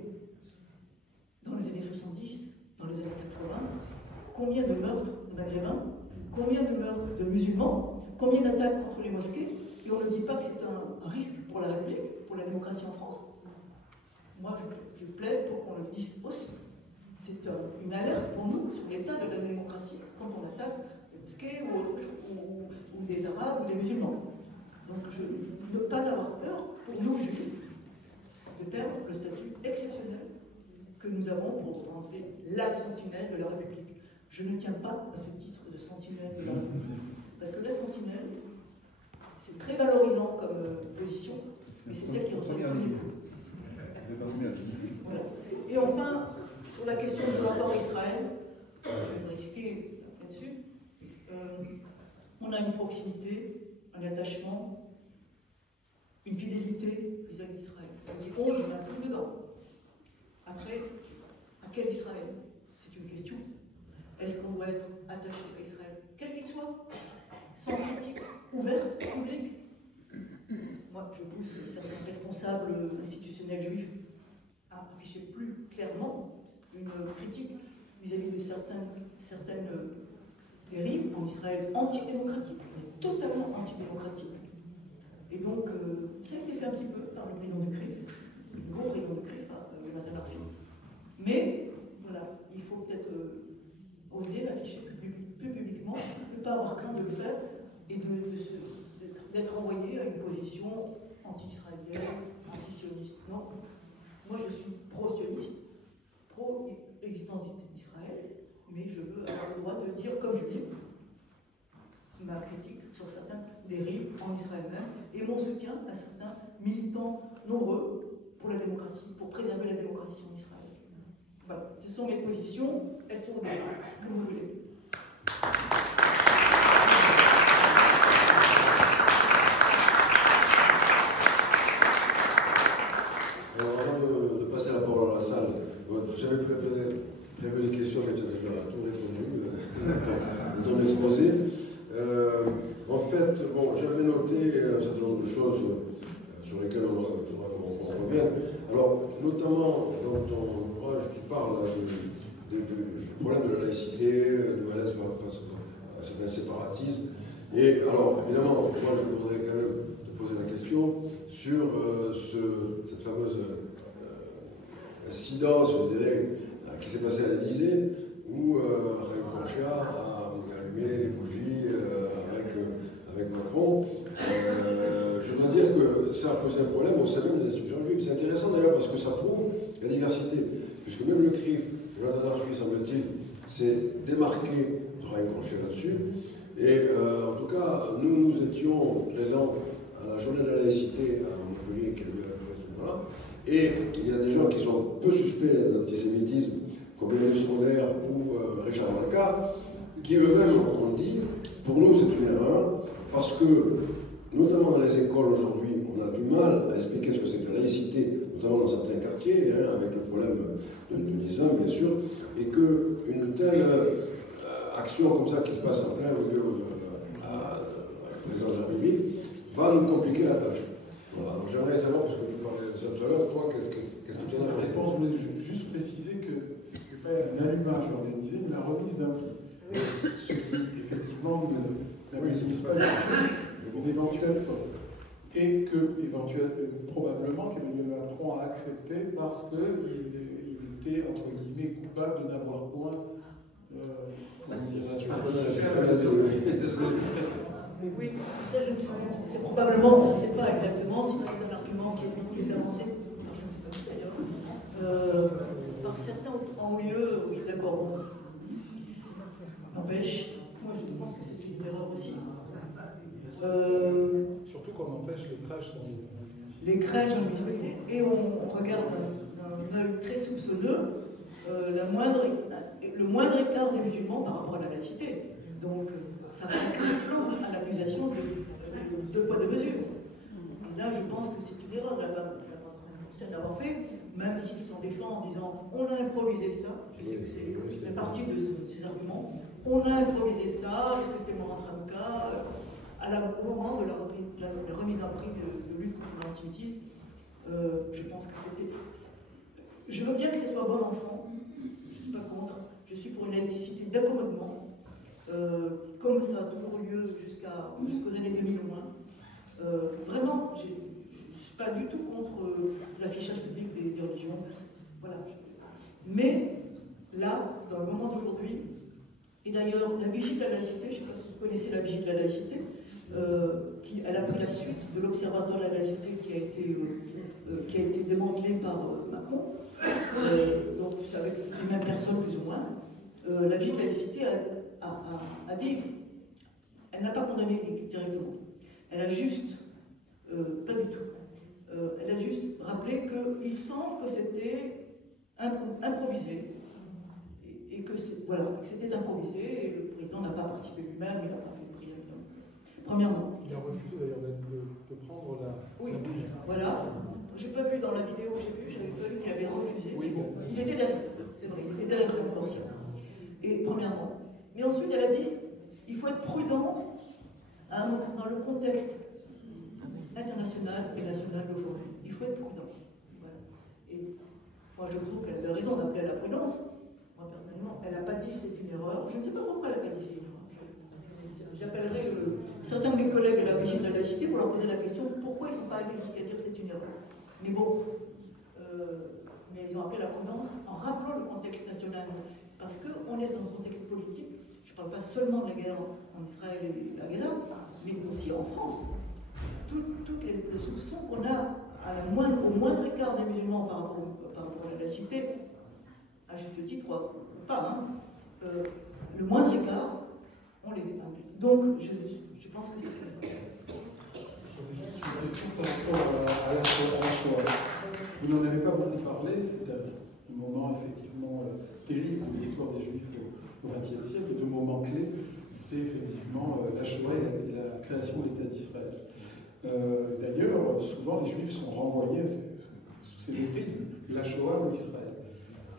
dans les années 70, dans les années 80, combien de meurtres de maghrébins, combien de meurtres de musulmans, combien d'attaques contre les mosquées, et on ne dit pas que c'est un risque pour la République, pour la démocratie en France. Moi, je plaide pour qu'on le dise aussi. C'est une alerte pour nous sur l'état de la démocratie quand on attaque les mosquées ou des Arabes ou des musulmans. Donc, ne pas avoir peur, pour nous juifs, de perdre le statut exceptionnel que nous avons pour représenter la sentinelle de la République. Je ne tiens pas à ce titre de sentinelle de la République. Parce que la sentinelle, c'est très valorisant comme position, mais c'est elle qui ressort le mieux. Voilà. Et enfin, sur la question du rapport à Israël, je vais me risquer là-dessus, on a une proximité, un attachement, une fidélité vis-à-vis d'Israël. On dit, oh, il n'y en a plus dedans. Après, à quel Israël? C'est une question. Est-ce qu'on doit être attaché à Israël, quel qu'il soit, sans critique ouverte, publique? Moi, je pousse certains responsables institutionnels juifs à afficher plus clairement une critique vis-à-vis de certaines dérives en Israël antidémocratiques, totalement antidémocratiques. Et donc, ça a été fait un petit peu par le président du CRIF, le gros président du CRIF, Jonathan Arfi. Mais, voilà, il faut peut-être oser l'afficher plus publiquement, ne pas avoir crainte de le faire et d'être envoyé à une position anti-israélienne, anti-sioniste. Non, moi je suis pro-sioniste, pro-existence d'Israël, mais je veux avoir le droit de dire comme juif ma critique sur certaines dérives en Israël même et mon soutien à certains militants nombreux pour la démocratie, pour préserver la démocratie en Israël. Voilà, ce sont mes positions, elles sont que vous voulez. Alors, avant de passer la parole à la salle, j'avais prévu les questions, mais tu as déjà tout répondu dans ton exposé. En fait, bon, j'avais noté un certain nombre de choses sur lesquelles on revient. Alors, notamment dans ton ouvrage, tu parles du problème de la laïcité, du malaise face à certains séparatismes. Et alors, évidemment, moi, je voudrais quand même te poser la question sur cette fameuse incidence, je dirais, qui s'est passée à l'Élysée, où Raïm Korchia a allumé les bougies avec Macron. Je dois dire que ça a posé un problème au sein même des institutions juives. C'est intéressant d'ailleurs parce que ça prouve la diversité, puisque même le CRIF, Jonathan Arfi, semble-t-il, s'est démarqué de Raïm Korchia là-dessus. Et en tout cas, nous étions présents à la journée de la laïcité à Montpellier, qui a eu à peu près Voilà. Et il y a des gens qui sont peu suspects d'antisémitisme, comme Yannis Roder ou Richard Malka, qui eux-mêmes ont dit, pour nous c'est une erreur, parce que, notamment dans les écoles aujourd'hui, on a du mal à expliquer ce que c'est que la laïcité, notamment dans certains quartiers, avec le problème de l'islam bien sûr, et qu'une telle action comme ça qui se passe en plein au lieu à la présidence de la République va nous compliquer la tâche. Voilà. Donc j'aimerais savoir, parce que tu parlais de ça tout à l'heure, toi, qu'est-ce que tu en as Je voulais juste préciser que ce n'est pas un allumage organisé, mais la remise d'un prix. Ce qui, effectivement, n'aboutisse pas une éventuelle faute. Et que, probablement, qu'Emmanuel Macron a accepté parce qu'il était, entre guillemets, coupable de n'avoir point oui, ça je me sens. C'est probablement, on ne sait pas exactement si c'est un argument qui est avancé, je ne sais pas qui d'ailleurs, par certains en haut lieu, oui, d'accord, bon. N'empêche, moi je pense que c'est une erreur aussi. Surtout qu'on empêche les crèches dans les crèches dans les et on regarde d'un œil très soupçonneux le moindre écart des musulmans par rapport à la laïcité. Donc, ça va être un flanc à l'accusation de deux poids, deux mesures. Et là, je pense que c'est une erreur de la part d'avoir fait, même s'ils s'en défendent en disant on a improvisé ça, je sais que c'est partie de ces arguments, on a improvisé ça, parce que c'était mon cas, au moment de la remise en prix de lutte contre l'antisémitisme, je pense que c'était. Je veux bien que ce soit bon enfant, je ne suis pas contre, je suis pour une laïcité d'accommodement, comme ça a toujours eu lieu jusqu'aux années 2000 au moins. Vraiment, je ne suis pas du tout contre l'affichage public des religions. Voilà. Mais là, dans le moment d'aujourd'hui, et d'ailleurs, la vigie de la laïcité, je ne sais pas si vous connaissez la vigie de la laïcité, elle a pris la suite de l'Observatoire de la laïcité qui a été démantelé par Macron. Donc, c'est avec les mêmes personnes plus ou moins. La vigie de la laïcité a dit, elle n'a pas condamné directement. Elle a juste, pas du tout, elle a juste rappelé qu'il semble que c'était improvisé. Et que c'était improvisé, et le président n'a pas participé lui-même, il n'a pas fait de prière. Premièrement. Il a refusé d'ailleurs de prendre la. Oui, voilà. J'ai pas vu dans la vidéo, j'avais pas vu qu'il avait refusé. Oui, bon. Il était derrière, c'est vrai, il était derrière la convention. Et premièrement. Mais ensuite, elle a dit il faut être prudent dans le contexte international et national d'aujourd'hui. Il faut être prudent. Voilà. Et moi, je trouve qu'elle avait raison d'appeler à la prudence. Moi, personnellement, elle n'a pas dit que c'est une erreur. Je ne sais pas pourquoi elle n'a pas dit c'est une erreur. J'appellerai certains de mes collègues à la vigie de la laïcité pour leur poser la question pourquoi ils ne sont pas allés jusqu'à dire c'est une erreur. Mais bon, mais ils ont appelé à la prudence en rappelant le contexte national. Parce qu'on est dans un contexte politique, je ne parle pas seulement de la guerre en Israël et à Gaza, mais aussi en France. Tous les soupçons qu'on a au moindre écart des musulmans par rapport à la laïcité, à juste titre, ou pas, hein, le moindre écart, on les épingle. Donc, je pense que c'est. J'avais juste une question par rapport à la Shoah. Vous n'en avez pas beaucoup parlé, c'est un moment effectivement terrible de l'histoire des Juifs au XXe siècle, et deux moments clés, c'est effectivement la Shoah et la création de l'État d'Israël. D'ailleurs, souvent les Juifs sont renvoyés sous ces deux prismes, la Shoah ou l'Israël.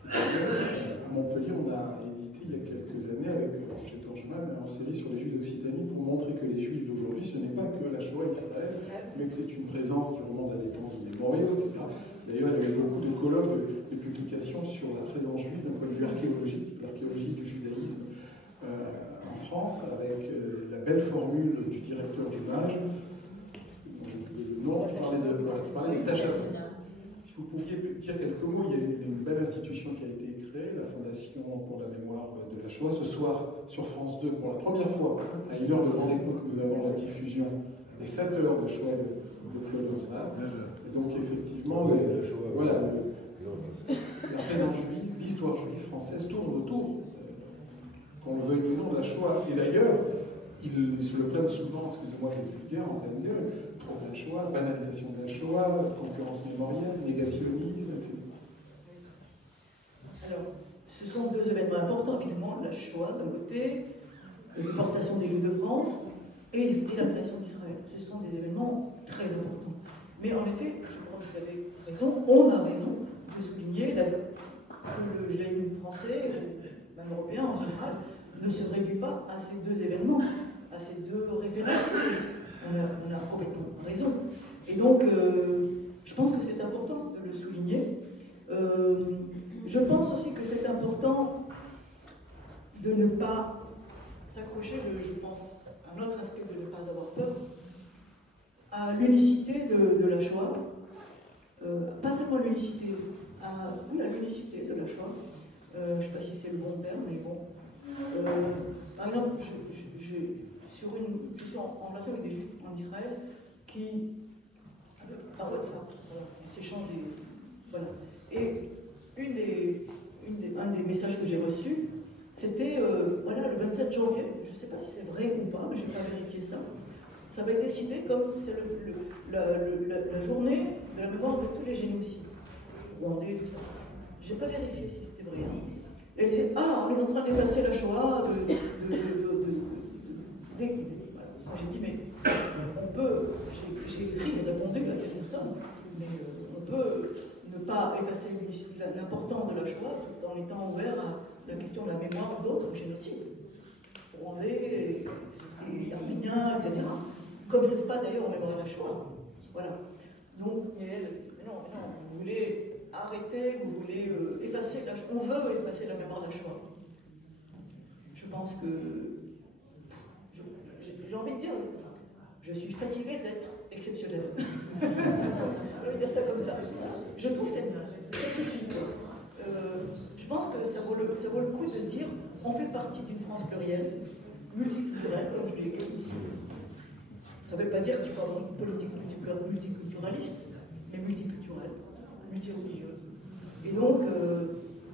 D'ailleurs, à Montpellier, on a édité il y a quelques années avec Roger Torchman un série sur les Juifs d'Occitanie pour montrer que les Juifs d'aujourd'hui, ce n'est pas que la Shoah et Israël, mais que c'est une présence qui remonte à des temps immémoriaux, etc. D'ailleurs, il y a eu beaucoup de colloques, de publications sur la présence juive d'un point de vue archéologique, l'archéologie du judaïsme en France, avec la belle formule du directeur du MAGE, dont j'ai oublié le nom, qui parlait de Tacha. Si vous pouviez dire quelques mots, il y a une belle institution qui a été créée, la Fondation pour la mémoire de la Shoah. Ce soir, sur France 2, pour la première fois, à 1h de rendez-vous, nous avons la diffusion des 7 heures de Shoah de Claude Osman. Donc effectivement, voilà, la présence juive, l'histoire juive française tourne autour, qu'on le veuille ou non, de la Shoah. Et d'ailleurs, ils se le prennent souvent, excusez-moi, les vulgaires en pleine gueule, trop de la Shoah, banalisation de la Shoah, concurrence mémorielle, négationnisme, etc. Alors, ce sont deux événements importants, évidemment, la Shoah d'un côté, l'importation des Juifs de France et la création d'Israël. Ce sont des événements très importants. Mais en effet, je crois que vous avez raison, on a raison de souligner que le judaïsme français, même européen en général, ne se réduit pas à ces deux événements, à ces deux références. On a complètement raison. Et donc, je pense que c'est important de le souligner. Je pense aussi que c'est important de ne pas s'accrocher, je pense, à un autre aspect de ne pas avoir peur, à l'unicité de la Shoah, pas seulement l'unicité, oui, à l'unicité de la Shoah. Je ne sais pas si c'est le bon terme, mais bon. Par exemple, je suis en relation avec des Juifs en Israël qui, par WhatsApp, voilà, on s'échange des. Voilà. Et un des messages que j'ai reçus, c'était voilà, le 27 janvier, je ne sais pas si c'est vrai ou pas, mais je ne vais pas vérifier ça. Ça va être décidé comme c'est la journée de la mémoire de tous les génocides rwandais, tout ça. Je n'ai pas vérifié si c'était vrai. Et elle disait, ah, on est en train d'effacer la Shoah, j'ai dit, mais on peut, j'ai écrit et répondu à cette personne, mais on peut ne pas effacer l'importance de la Shoah tout en étant ouvert à la question de la mémoire d'autres génocides, rwandais et arméniens, etc. Comme ça se passe d'ailleurs en mémoire de la Shoah. Voilà. Donc, non, vous voulez arrêter, vous voulez effacer la Shoah. On veut effacer la mémoire de la Shoah. Je pense que j'ai envie de dire, je suis fatiguée d'être exceptionnelle. Je vais dire ça comme ça. Je trouve que ça suffit. Je pense que ça vaut le coup de dire on fait partie d'une France plurielle, multiculturelle, comme je l'ai écrit ici. Ça ne veut pas dire qu'il faut avoir une politique multiculturaliste, mais multiculturelle, multireligieuse. Et donc,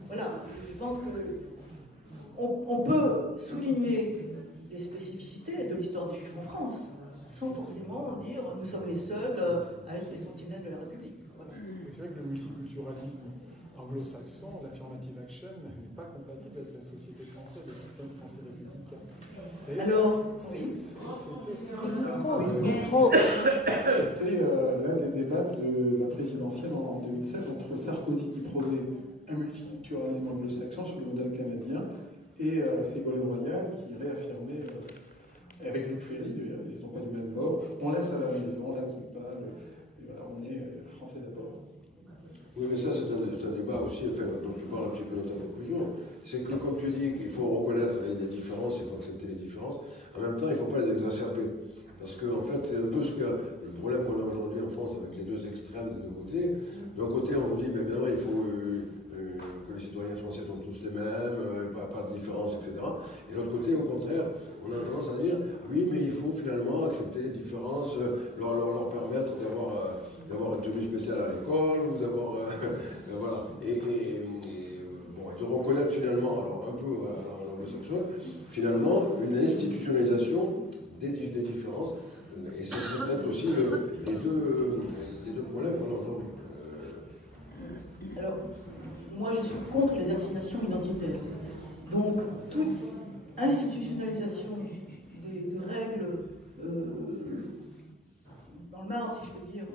voilà, je pense qu'on peut souligner les spécificités de l'histoire des Juifs en France, sans forcément dire nous sommes les seuls à être les sentinelles de la République. Voilà. C'est vrai que le multiculturalisme anglo-saxon, l'affirmative action, n'est pas compatible avec la société française, le système français républicain. Alors, oui. C'était l'un des débats de la présidentielle en 2007 entre Sarkozy qui prônait un multiculturalisme anglo-saxon sur le modèle canadien et Ségolène Royal qui réaffirmait, avec Luc Ferry d'ailleurs, ils sont pas du même bord, on laisse à la maison, là qui parle, et voilà, on est français d'abord. Oui, mais ça, c'est un débat aussi, enfin, dont je parle un petit peu dans ta conclusion. C'est que, comme tu dis, qu'il faut reconnaître les différences, il faut accepter les différences. En même temps, il ne faut pas les exacerber. Parce que, en fait, c'est un peu le problème qu'on a aujourd'hui en France avec les deux extrêmes des deux côtés. D'un côté, on dit, bien évidemment, il faut que les citoyens français sont tous les mêmes, pas de différence, etc. Et de l'autre côté, au contraire, on a tendance à dire, oui, mais il faut finalement accepter les différences, leur permettre d'avoir une tenue spéciale à l'école, ou d'avoir. Voilà. Et de reconnaître finalement, alors un peu à l'anglo-saxon, finalement, une institutionnalisation des différences. Et c'est peut-être aussi les deux problèmes qu'on a aujourd'hui. Alors, moi je suis contre les assignations identitaires. Donc, toute institutionnalisation de règles, dans le marbre, si je peux dire,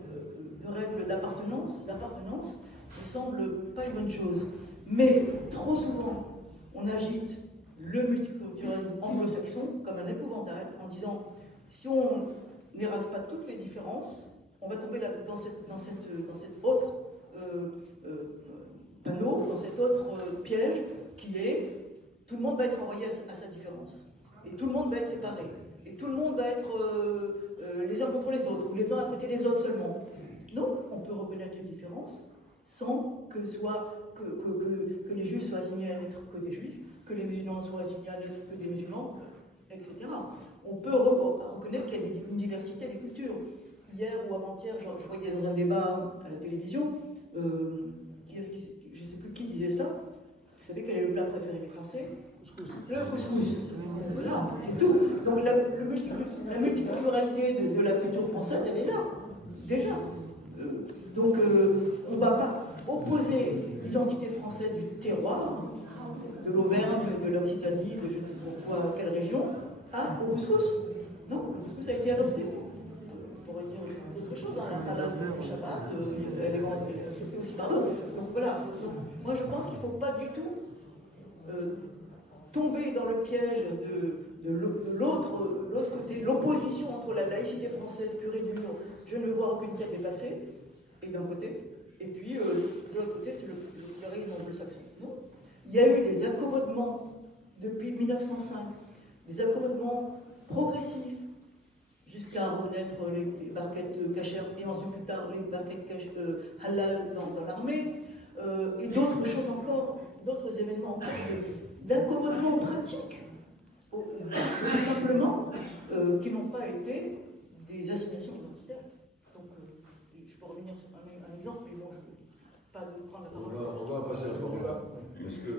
de règles d'appartenance, me semble pas une bonne chose. Mais trop souvent, on agite le multiculturalisme anglo-saxon comme un épouvantail en disant si on n'érase pas toutes les différences, on va tomber dans cet autre panneau, dans cet autre piège qui est tout le monde va être envoyé à sa différence. Et tout le monde va être séparé. Et tout le monde va être les uns contre les autres, ou les uns à côté des autres seulement. Non, on peut reconnaître les différences sans que les juifs soient assignés à n'être que des juifs, que les musulmans soient assignés à n'être que des musulmans, etc. On peut reconnaître qu'il y a une diversité des cultures. Hier ou avant-hier, je voyais dans un débat à la télévision, je ne sais plus qui disait ça. Vous savez quel est le plat préféré des Français? Le couscous. Voilà, c'est tout. Donc la multiculturalité de la culture française, elle est là, déjà. Donc on ne va pas opposer l'identité française du terroir, de l'Auvergne, de l'Occitanie, de je ne sais pas quelle région, au couscous. Non, le couscous a été adopté. On pourrait dire autre chose, la salade de Shabbat, elle est adoptée aussi par d'autres. Donc voilà. Donc, moi je pense qu'il ne faut pas du tout tomber dans le piège de l'autre côté, l'opposition entre la laïcité française pure et dure, je ne vois aucune pierre dépassée, et d'un côté, et puis de l'autre côté, c'est le pluralisme anglo-saxon. Il y a eu des accommodements depuis 1905, des accommodements progressifs, jusqu'à renaître les barquettes cachères, et ensuite plus tard les barquettes halal dans l'armée, et d'autres choses encore, d'autres événements encore, d'accommodements pratiques, tout simplement, qui n'ont pas été des assignations identitaires. Donc, je peux revenir sur un exemple, mais bon, je ne veux pas prendre la parole. On va passer à la parole. Parce que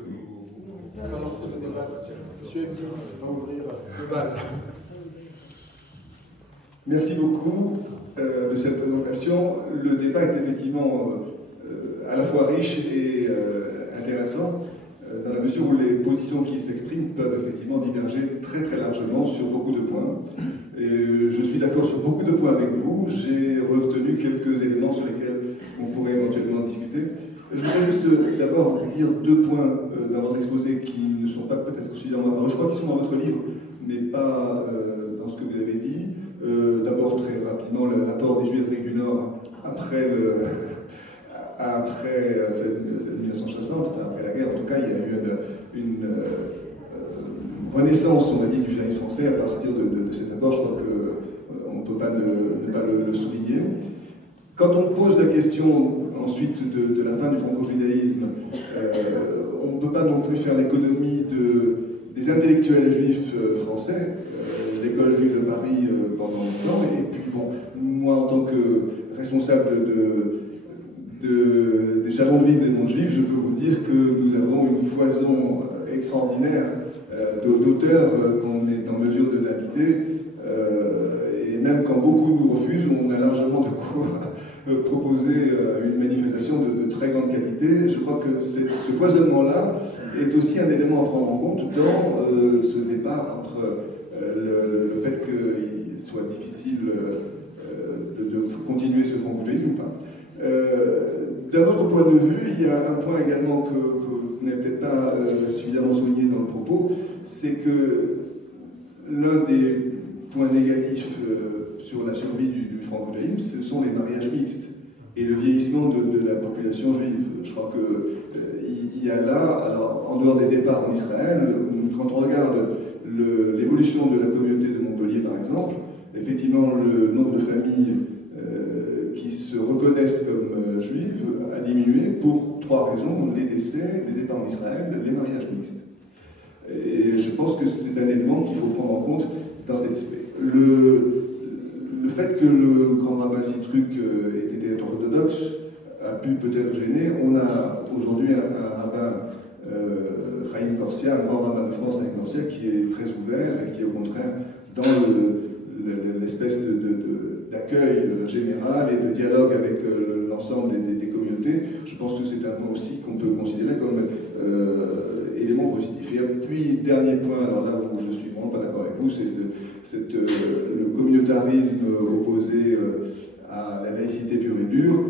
on va lancer le débat. Monsieur Emile va ouvrir le bal. Merci beaucoup de cette présentation. Le débat est effectivement à la fois riche et intéressant, dans la mesure où les positions qui s'expriment peuvent effectivement diverger très très largement sur beaucoup de points. Et je suis d'accord sur beaucoup de points avec vous. J'ai retenu quelques éléments sur lesquels on pourrait éventuellement discuter. Je voudrais juste d'abord dire deux points dans votre exposé qui ne sont pas peut-être suffisamment apparus. Je crois qu'ils sont dans votre livre, mais pas dans ce que vous avez dit. D'abord, très rapidement, l'apport des Juifs d'Afrique du Nord après 1960, après la guerre. En tout cas, il y a eu une renaissance, on a dit, du judaïsme français à partir de cet apport. Je crois qu'on ne peut pas ne pas le souligner. Quand on pose la question ensuite de la fin du franco-judaïsme, on ne peut pas non plus faire l'économie des intellectuels juifs français, l'école juive de Paris pendant longtemps, et puis bon, moi en tant que responsable des salons de livres des mondes juifs, je peux vous dire que nous avons une foison extraordinaire d'auteurs qu'on est en mesure de l'inviter, et même quand beaucoup nous refusent, on a largement de quoi proposer une manifestation de très grande qualité. Je crois que ce foisonnement-là est aussi un élément à prendre en compte dans ce départ entre le fait qu'il soit difficile de continuer ce franco-judaïsme ou pas. D'un autre point de vue, il y a un point également que vous n'avez peut-être pas suffisamment souligné dans le propos, c'est que l'un des points négatifs sur la survie du franco-judaïsme, ce sont les mariages mixtes et le vieillissement de la population juive. Je crois qu'il y a là, alors en dehors des départs en Israël, quand on regarde l'évolution de la communauté de Montpellier par exemple, effectivement le nombre de familles qui se reconnaissent comme juives a diminué pour trois raisons: les décès, les départs en Israël, les mariages mixtes. Et je pense que c'est un élément qu'il faut prendre en compte dans cette aspect. Le fait que le grand rabbin Sitruk était orthodoxe a pu peut-être gêner. On a aujourd'hui un rabbin, Chaim Korsia, un grand rabbin de France, Chaim Korsia, qui est très ouvert et qui est au contraire dans l'espèce d'accueil général et de dialogue avec l'ensemble des communautés. Je pense que c'est un point aussi qu'on peut considérer comme élément positif. Et puis, dernier point, alors là où je suis vraiment pas d'accord avec vous, c'est le communautarisme opposé à la laïcité pure et dure.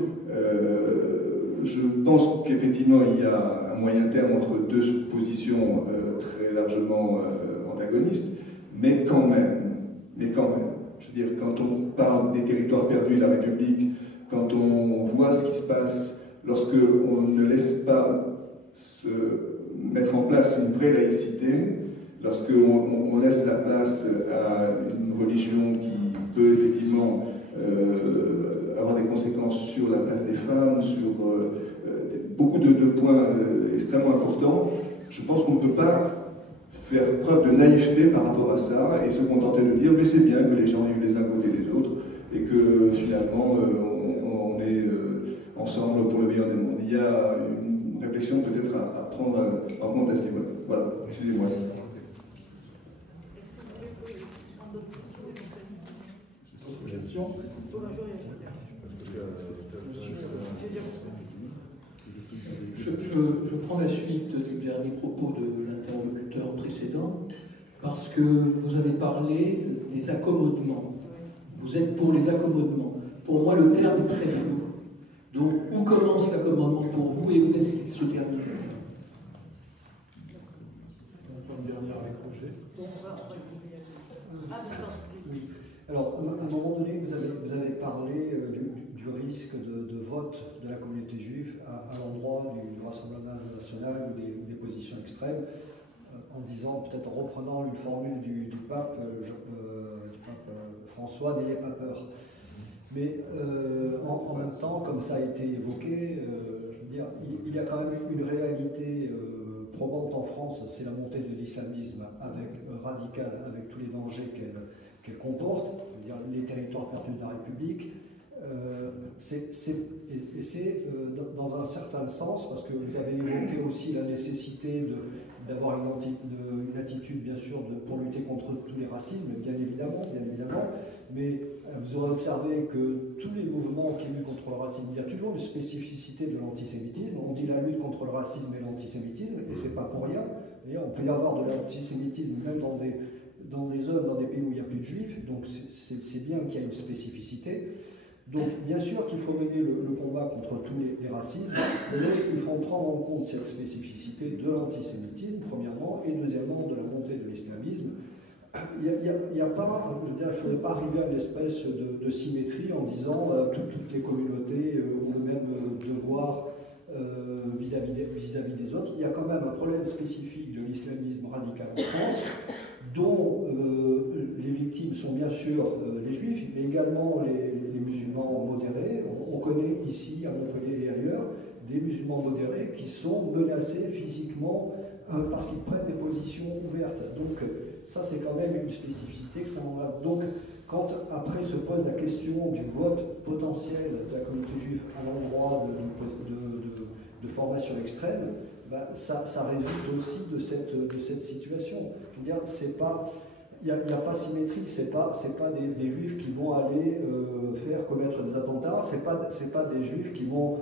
Je pense qu'effectivement, il y a un moyen terme entre deux positions très largement antagonistes, mais quand même, je veux dire, quand on parle des territoires perdus de la République, quand on voit ce qui se passe lorsqu'on ne laisse pas se mettre en place une vraie laïcité, lorsqu'on laisse la place à une religion qui peut effectivement avoir des conséquences sur la place des femmes, sur beaucoup de points extrêmement importants, je pense qu'on ne peut pas faire preuve de naïveté par rapport à ça et se contenter de dire mais c'est bien que les gens vivent les uns côté des autres et que finalement on est ensemble pour le bien des mondes. Il y a une réflexion peut-être à prendre en compte à ce niveau-là. Voilà. Excusez-moi. D'autres questions? Je prends la suite du dernier propos de l'interlocuteur précédent, parce que vous avez parlé des accommodements. Vous êtes pour les accommodements. Pour moi, le terme est très flou. Donc, où commence l'accommodement pour vous et où est-ce qu'il se termine? Une dernière avec Roger. Oui. Alors, à un moment donné, vous avez parlé du risque de vote de la communauté juive à l'endroit du Rassemblement national ou des positions extrêmes, en disant, peut-être en reprenant une formule du pape François, n'ayez pas peur. Mais en même temps, comme ça a été évoqué, je veux dire, il y a quand même une réalité probante en France, c'est la montée de l'islamisme radical, avec tous les dangers qu'elle comporte, je veux dire, les territoires perdus de la République. C'est dans un certain sens, parce que vous avez évoqué aussi la nécessité d'avoir une attitude, bien sûr, pour lutter contre tous les racismes, bien évidemment, mais vous aurez observé que tous les mouvements qui luttent contre le racisme, il y a toujours une spécificité de l'antisémitisme. On dit la lutte contre le racisme et l'antisémitisme, et c'est pas pour rien. On peut y avoir de l'antisémitisme même dans des zones, dans des pays où il n'y a plus de juifs, donc c'est bien qu'il y ait une spécificité. Donc, bien sûr qu'il faut mener le combat contre tous les racismes, mais il faut prendre en compte cette spécificité de l'antisémitisme, premièrement, et deuxièmement, de la montée de l'islamisme. Il y a pas, je veux dire, il ne faudrait pas arriver à une espèce de symétrie en disant toutes les communautés ont le même devoir vis-à-vis des autres. Il y a quand même un problème spécifique de l'islamisme radical en France, dont les victimes sont bien sûr les juifs, mais également les musulmans modérés. On connaît ici, à Montpellier et ailleurs, des musulmans modérés qui sont menacés physiquement parce qu'ils prennent des positions ouvertes. Donc ça, c'est quand même une spécificité extrêmement. Donc, quand après se pose la question du vote potentiel de la communauté juive à l'endroit de formation extrême, ben, ça résulte aussi de cette situation. Je veux dire, c'est pas, il n'y a pas symétrie, c'est pas des juifs qui vont aller commettre des attentats, c'est pas des juifs qui vont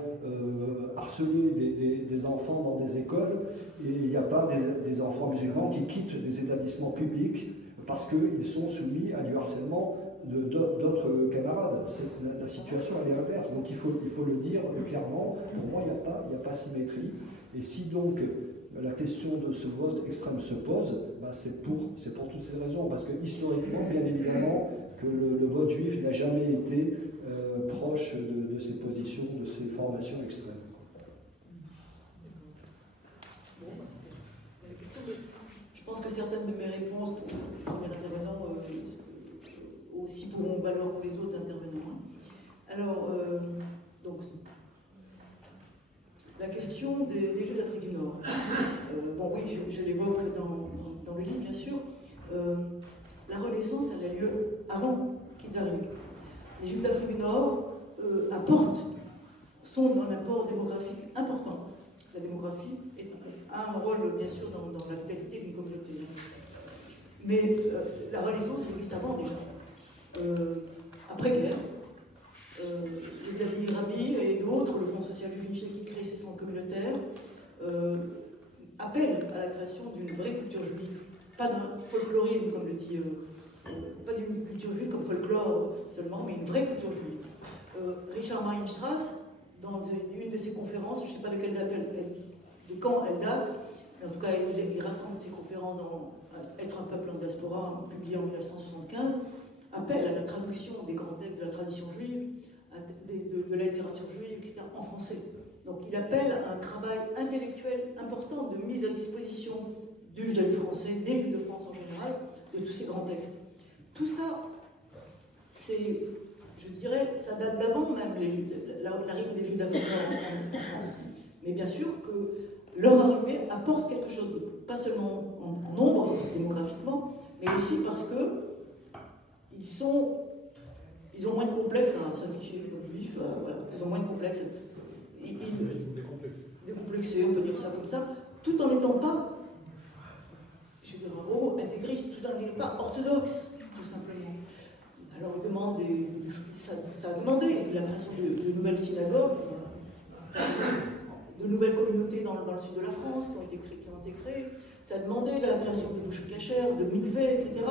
harceler des enfants dans des écoles, et il n'y a pas des enfants musulmans qui quittent des établissements publics parce qu'ils sont soumis à du harcèlement d'autres camarades. La situation elle est inverse, donc il faut le dire clairement. Pour moi, il n'y a pas symétrie. Et si donc la question de ce vote extrême se pose, bah c'est pour toutes ces raisons, parce que historiquement, bien évidemment, que le vote juif n'a jamais été proche de ces positions, de ces formations extrêmes. Je pense que certaines de mes réponses pour les intervenants aussi pourront valoir pour les autres intervenants. Alors, donc, la question des Juifs d'Afrique du Nord. Bon, oui, je l'évoque dans le livre, bien sûr. La Renaissance, elle a lieu avant qu'ils arrivent. Les Juifs d'Afrique du Nord sont un apport démographique important. La démographie a un rôle, bien sûr, dans la vitalité d'une communauté. Mais la Renaissance existe avant déjà. Après Claire, les David Rabi et d'autres, le Fonds social unifié qui crée ces centres communautaires, appellent à la création d'une vraie culture juive. Pas d'un folklorisme, comme le dit, pas d'une culture juive comme folklore seulement, mais une vraie culture juive. Richard Marienstrass, dans une de ses conférences, je ne sais pas de quand elle date, mais en tout cas il rassemble ses conférences dans Être un peuple en diaspora, publié en 1975, appelle à la traduction des grands textes de la tradition juive, de la littérature juive, etc., en français. Donc il appelle à un travail intellectuel important de mise à disposition du judaïsme français, des Juifs de France en général, de tous ces grands textes. Tout ça, c'est, je dirais, ça date d'avant même l'arrivée des Juifs d'Afrique en France. Mais bien sûr que leur arrivée apporte quelque chose, pas seulement en nombre, démographiquement, mais aussi parce que ils ont moins de complexes à s'afficher comme juifs, voilà, ils ont moins de complexes. Ils sont décomplexés, on peut dire ça comme ça, tout en n'étant pas n'est pas orthodoxe, tout simplement. Alors il demande ça a demandé la création de nouvelles synagogues, de nouvelles communautés dans le sud de la France qui ont été créées. Ça a demandé la création de bouches cachères, de mikveh, etc.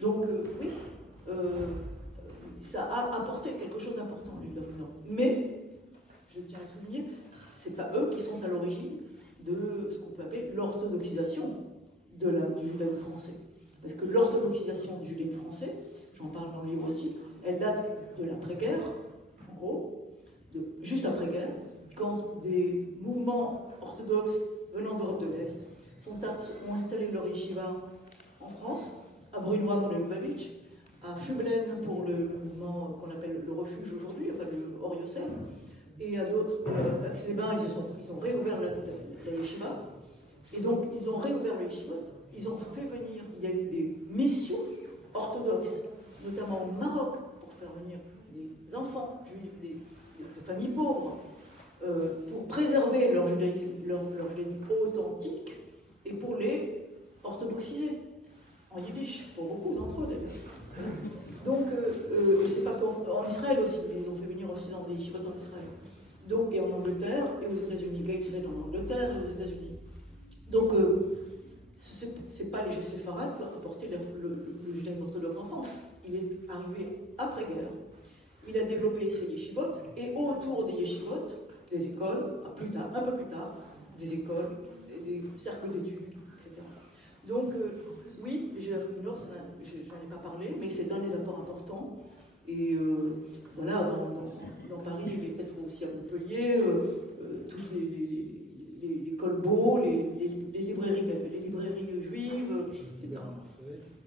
Donc oui, ça a apporté quelque chose d'important, évidemment. Mais, je tiens à souligner, ce n'est pas eux qui sont à l'origine de ce qu'on peut appeler l'orthodoxisation du judaïsme français. Parce que l'orthodoxisation du judaïsme français, j'en parle dans le livre aussi, elle date de l'après-guerre, en gros, juste après-guerre, quand des mouvements orthodoxes venant d'Europe de l'Est ont installé leur yeshiva en France, à Brunois pour les Lubavitch, à Fublen pour le mouvement qu'on appelle le refuge aujourd'hui, enfin le Or Yosef, et à d'autres, à Aix-les-Bains, ils ont réouvert la yeshiva, et donc ils ont réouvert le yeshiva, ils ont fait venir, il y a eu des missions orthodoxes, notamment au Maroc, pour faire venir des enfants juifs, de familles pauvres, pour préserver leur judaïsme authentique et pour les orthodoxiser en yiddish, pour beaucoup d'entre eux d'ailleurs. Donc, et c'est pas qu'en Israël aussi, ils ont fait venir aussi dans des yeshivot en Israël. Donc, et en Angleterre, et aux États-Unis, Gateshead en Angleterre et aux États-Unis. Donc, c'est pas les juifs séfarades qui ont apporté le judaïsme orthodoxe en France. Il est arrivé après-guerre. Il a développé ses yeshivot, et autour des yeshivot, des écoles, un peu plus tard, des écoles, des cercles d'études, etc. Donc, oui, les Juifs d'Afrique du Nord, j'en ai pas parlé, mais c'est un des apports importants. Et voilà, dans Paris, mais peut-être aussi à Montpellier, toutes les colbeaux, les librairies juives,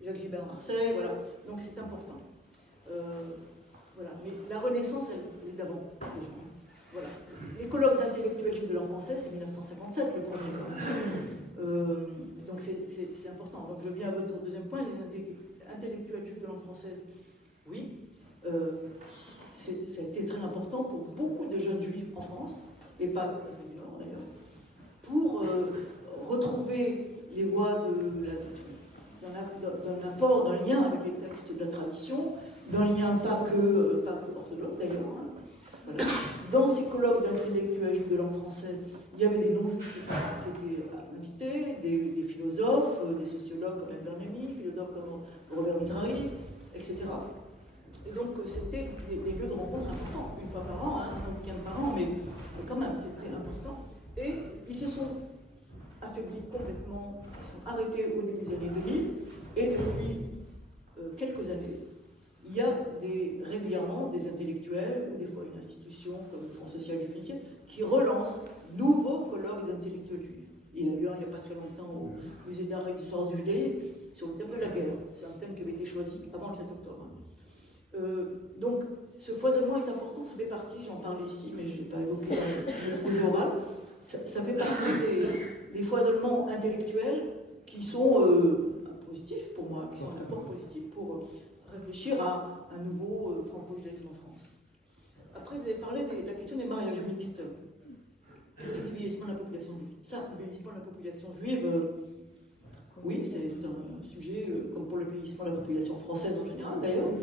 Jacques Gibert à Marseille, voilà. Donc c'est important. Voilà. Mais la Renaissance, elle est d'avant. Voilà. Les colloques d'intellectuels juifs de langue française, c'est 1957 le premier. Donc c'est important. Donc je viens à votre deuxième point, les intellectuels juifs de langue française. Oui, ça a été très important pour beaucoup de jeunes juifs en France, et pas du Nord d'ailleurs, pour retrouver les voies d'un apport, d'un lien avec les textes de la tradition, d'un lien pas que orthodoxe d'ailleurs. Hein. Voilà. Dans ces colloques d'intellectuels de langue française, il y avait des non-juifs qui étaient invités, des philosophes, des sociologues comme Albert Memmi, philosophes comme Robert Mizrahi, etc. Et donc c'était des lieux de rencontre importants, une fois par an, un week-end par an, mais quand même c'était important. Et ils se sont affaiblis complètement, ils sont arrêtés au début des années 2000, et depuis quelques années, il y a régulièrement des intellectuels, ou des fois une institution comme le Fonds social du Fliquet, qui relance nouveaux colloques d'intellectuels juifs. Il y en a eu un il n'y a pas très longtemps au Musée d'art et d'histoire du judaïsme sur le thème de la guerre. C'est un thème qui avait été choisi avant le 7 octobre. Donc ce foisonnement est important, ça fait partie, j'en parlais ici, mais je ne l'ai pas évoqué dans l'exposé oral, ça fait partie des foisonnements intellectuels qui sont positifs pour moi, qui sont un apport positif pour réfléchir à un nouveau franco-judaïsme en France. Après, vous avez parlé de la question des mariages mixtes et du vieillissement de la population juive. Ça, le vieillissement de la population juive, oui, c'est un sujet, comme pour le vieillissement de la population française en général d'ailleurs,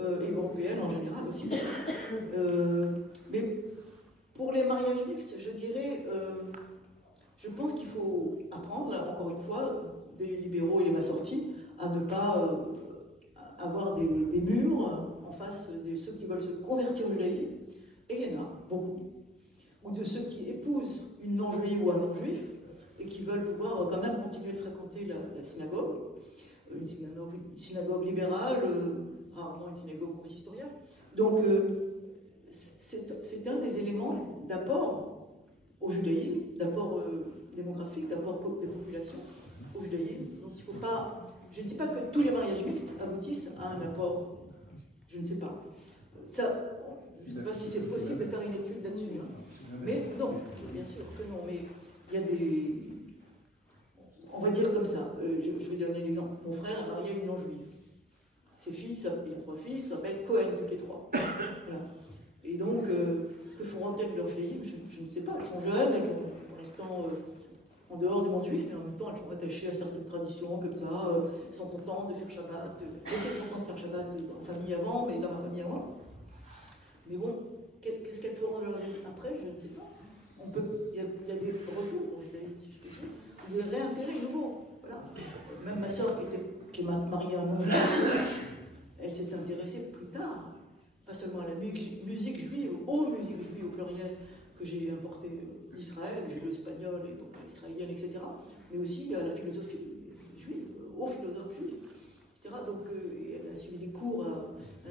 et européenne en général aussi. Mais pour les mariages mixtes, je dirais, je pense qu'il faut apprendre, encore une fois, des libéraux et les massortis, à ne pas avoir des murs en face de ceux qui veulent se convertir au judaïsme, et il y en a beaucoup, ou de ceux qui épousent une non-juive ou un non-juif, et qui veulent pouvoir quand même continuer de fréquenter la synagogue, une synagogue libérale, rarement une synagogue consistoriale. Donc c'est un des éléments d'apport au judaïsme, d'apport démographique, d'apport des populations au judaïsme. Donc il ne faut pas... Je ne dis pas que tous les mariages mixtes aboutissent à un apport. Je ne sais pas. Ça, je ne sais pas si c'est possible de faire une étude là-dessus. Hein. Mais non, bien sûr que non. Mais il y a des... On va dire comme ça. Je vais donner l'exemple. Mon frère a marié une non-juive. Ses filles, il y a 3 filles, s'appellent Cohen, toutes les 3. Voilà. Et donc, que font-elles de leur judaïsme, je ne sais pas. Elles sont jeunes, elles ont pour l'instant en dehors du monde juif, mais en même temps, elles sont attachées à certaines traditions, comme ça, elles sont contentes de faire Shabbat, elles sont contentes de faire Shabbat dans la famille avant, mais dans ma famille avant. Mais bon, qu'est-ce qu'elles feront de leur vie après, je ne sais pas. Il y a des retours, des réintérêts nouveaux. Voilà. Même ma soeur qui m'a mariée à un juif, elle s'est intéressée plus tard, pas seulement à la musique juive, aux musiques juives au pluriel que j'ai importées d'Israël, judo-espagnol, et israélienne, etc., mais aussi à la philosophie juive, aux philosophes juifs, etc. Donc elle a suivi des cours à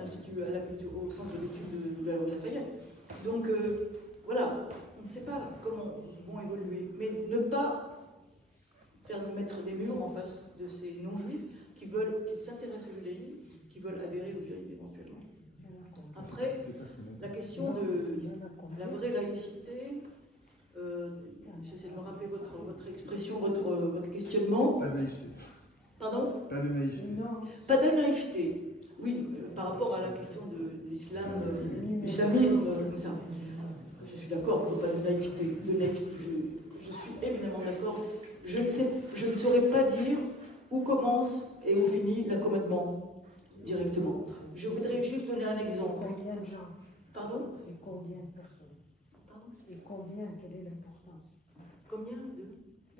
l'Institut, au centre d'études de Lafayette. Donc voilà, on ne sait pas comment ils vont évoluer, mais ne pas faire nous mettre des murs en face de ces non-juifs qui s'intéressent au judaïsme, qui veulent adhérer au judaïsme éventuellement. Après, la question de la vraie laïcité, j'essaie de me rappeler votre expression, votre questionnement. Pas de naïveté. Pardon? Pas de naïveté. Pas de naïveté. Oui, par rapport à la question de l'islamisme, comme ça. Je suis d'accord qu'il n'y a pas de naïveté. Je suis évidemment d'accord. Je ne saurais pas dire où commence et où finit l'accommodement directement. Je voudrais juste donner un exemple. Combien de gens? Pardon? Et combien de personnes? Pardon? Et combien? Quelle est l'importance? Combien de?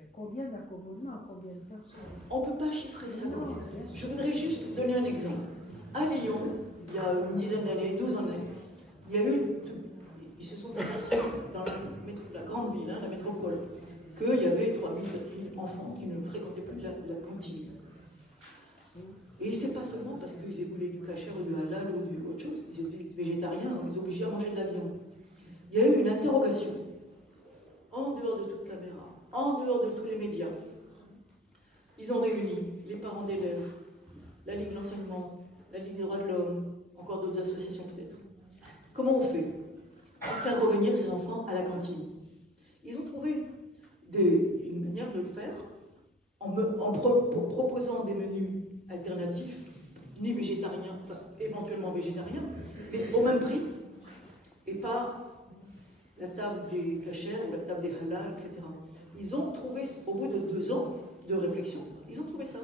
Et combien d'accommodements? Combien de personnes? On ne peut pas chiffrer ça. Non, Je voudrais juste donner un exemple. À Lyon, il y a une dizaine d'années, 12 années, il y a eu, ils se sont aperçus dans la grande ville, la métropole, qu'il y avait 3 000, 4 000 enfants qui ne fréquentaient plus la cantine. Et c'est pas seulement parce qu'ils voulaient du kasher ou du halal ou autre chose, ils étaient végétariens, on les obligeait à manger de la viande. Il y a eu une interrogation, en dehors de toute caméra, en dehors de tous les médias. Ils ont réuni les parents d'élèves, la Ligue de l'enseignement, la Ligue des droits de l'homme, encore d'autres associations peut-être. Comment on fait pour faire revenir ces enfants à la cantine? Ils ont trouvé une manière de le faire en proposant des menus alternatifs, ni végétariens, enfin éventuellement végétariens, mais au même prix, et pas la table des cachers ou la table des halal, etc. Ils ont trouvé, au bout de 2 ans de réflexion, ils ont trouvé ça.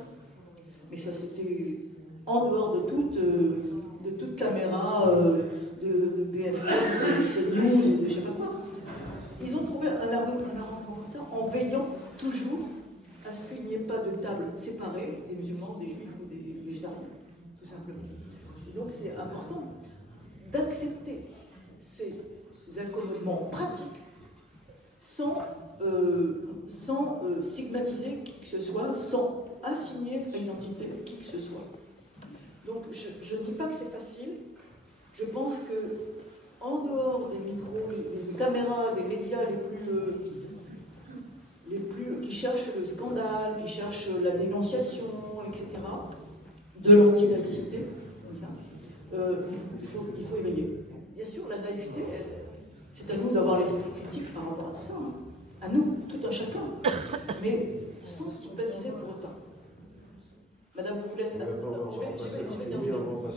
Mais ça c'était en dehors de toute caméra, de BFM, de CNews, de je sais pas quoi. Ils ont trouvé un arrangement comme ça en veillant toujours à ce qu'il n'y ait pas de table séparée des musulmans, des juifs ou des végétariens, tout simplement. Et donc c'est important d'accepter ces accommodements pratiques sans stigmatiser qui que ce soit, sans assigner à une entité qui que ce soit. Donc je ne dis pas que c'est facile, je pense que en dehors des micros, des caméras, des médias qui cherchent le scandale, qui cherchent la dénonciation, etc., de l'anti-laïcité, il faut éveiller. Bien sûr, la naïveté, c'est à nous d'avoir l'esprit critique par rapport à tout ça, hein. À nous, tout un chacun, mais sans sympathiser pour autant. Madame, vous voulez être là? Je vais terminer.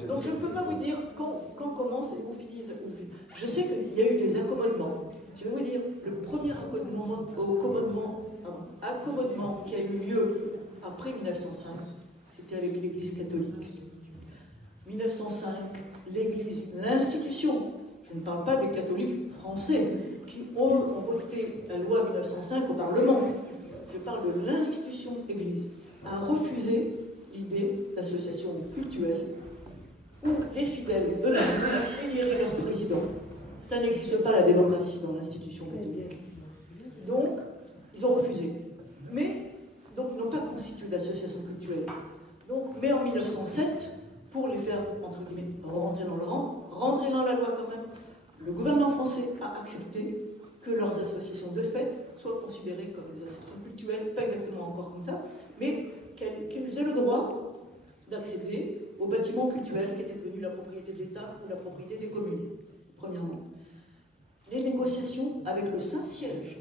Donc je ne peux pas vous dire quand commence et où finit. Je sais qu'il y a eu des accommodements. Je vais vous dire, le premier accommodement qui a eu lieu après 1905, c'était avec l'Église catholique. 1905, l'Église, l'institution, je ne parle pas des catholiques français qui ont voté la loi 1905 au Parlement, je parle de l'institution Église, a refusé l'idée d'association cultuelle où les fidèles eux-mêmes éliraient leur président. Ça n'existe pas la démocratie dans l'institution catholique. Donc, ils ont refusé. Mais, donc, ils n'ont pas constitué d'association culturelle. Donc, mais en 1907, pour les faire, entre guillemets, rentrer dans le rang, rentrer dans la loi quand même, le gouvernement français a accepté que leurs associations de fait soient considérées comme des associations culturelles, pas exactement encore comme ça, mais qu'ils aient le droit d'accéder aux bâtiments culturels qui étaient devenus la propriété de l'État ou la propriété des communes, premièrement. Les négociations avec le Saint-Siège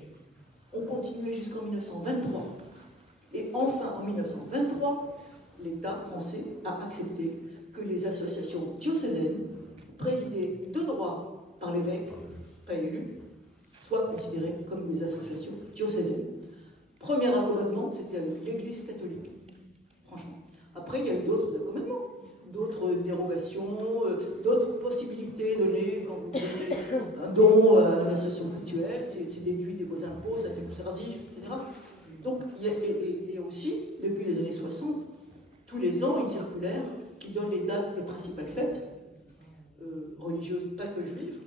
ont continué jusqu'en 1923. Et enfin, en 1923, l'État français a accepté que les associations diocésaines, présidées de droit par l'évêque, pas élu, soient considérées comme des associations diocésaines. Premier accommodement, c'était avec l'Église catholique, franchement. Après, il y a eu d'autres accommodements, d'autres dérogations, d'autres possibilités données quand vous donnez un don à l'association cultuelle, c'est déduit de vos impôts, ça c'est plus tardif, etc. Donc, il y a aussi, depuis les années 60, tous les ans, une circulaire qui donne les dates des principales fêtes, religieuses, pas que juives,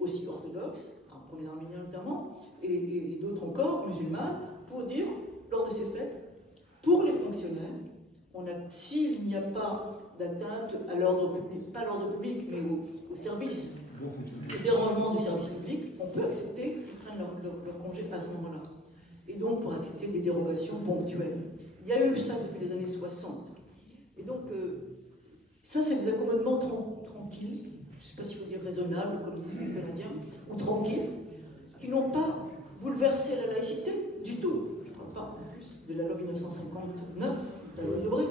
aussi orthodoxes, en premier arménien notamment, et d'autres encore, musulmanes, pour dire, lors de ces fêtes, pour les fonctionnaires, s'il n'y a pas d'atteinte à l'ordre public, pas à l'ordre public, mais au service, au dérangement du service public, on peut accepter qu'ils prennent leur congé à ce moment-là. Et donc pour accepter des dérogations ponctuelles. Il y a eu ça depuis les années 60. Et donc, ça c'est des accommodements tranquilles, je ne sais pas s'il faut dire raisonnables, comme disent les Canadiens, ou tranquilles, qui n'ont pas bouleversé la laïcité du tout. Je ne parle pas en plus de la loi 1959, de la loi de Brie,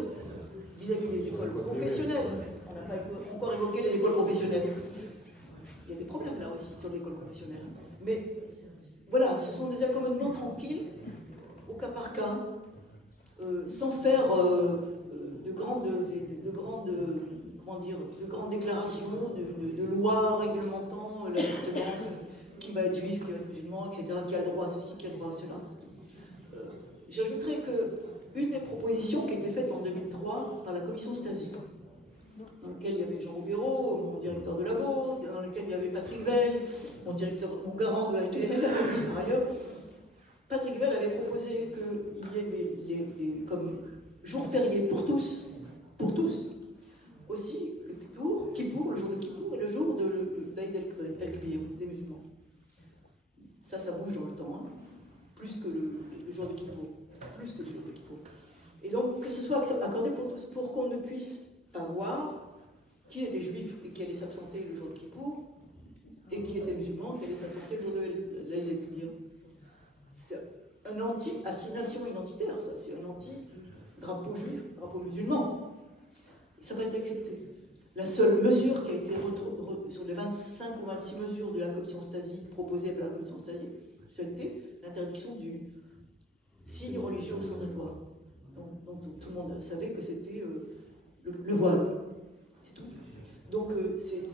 vis-à-vis des écoles confessionnelles. On n'a pas encore évoqué les écoles confessionnelles. Il y a des problèmes là aussi sur l'école confessionnelle. Mais voilà, ce sont des accommodements tranquilles, au cas par cas, sans faire de grandes déclarations, de lois réglementant la maintenance, qui va être juif, qui va être musulman, etc., qui a droit à ceci, qui a droit à cela. J'ajouterais qu'une des propositions qui a été faite en 2003 par la commission Stasi, dans laquelle il y avait Jean Robéraud, mon directeur de labo, dans laquelle il y avait Patrick Vell, mon garant de la HTL, aussi par ailleurs. Patrick Vell avait proposé qu'il y ait comme jour férié pour tous, aussi le Kippour, le jour de Kippour et le jour de l'Aïd el-Kbir, des musulmans. Ça bouge dans le temps, hein. Plus que le jour de Kippour. Plus que le jour de Kippour. Et donc, que ce soit accordé pour tous, pour qu'on ne puisse pas voir qui était juif et qui allait s'absenter le jour de Kippour, et qui était musulman, qui allait s'absenter le jour de l'Aïd el-Kbir. C'est un anti-assignation identitaire, ça. C'est un anti-drapeau juif, drapeau musulman. Et ça va être accepté. La seule mesure qui a été sur les 25 ou 26 mesures de la commission Stasi, proposées par la commission Stasi, c'était l'interdiction du signe religieux ostentatoire. Donc tout le monde savait que c'était le voile. C'est tout. Donc c'est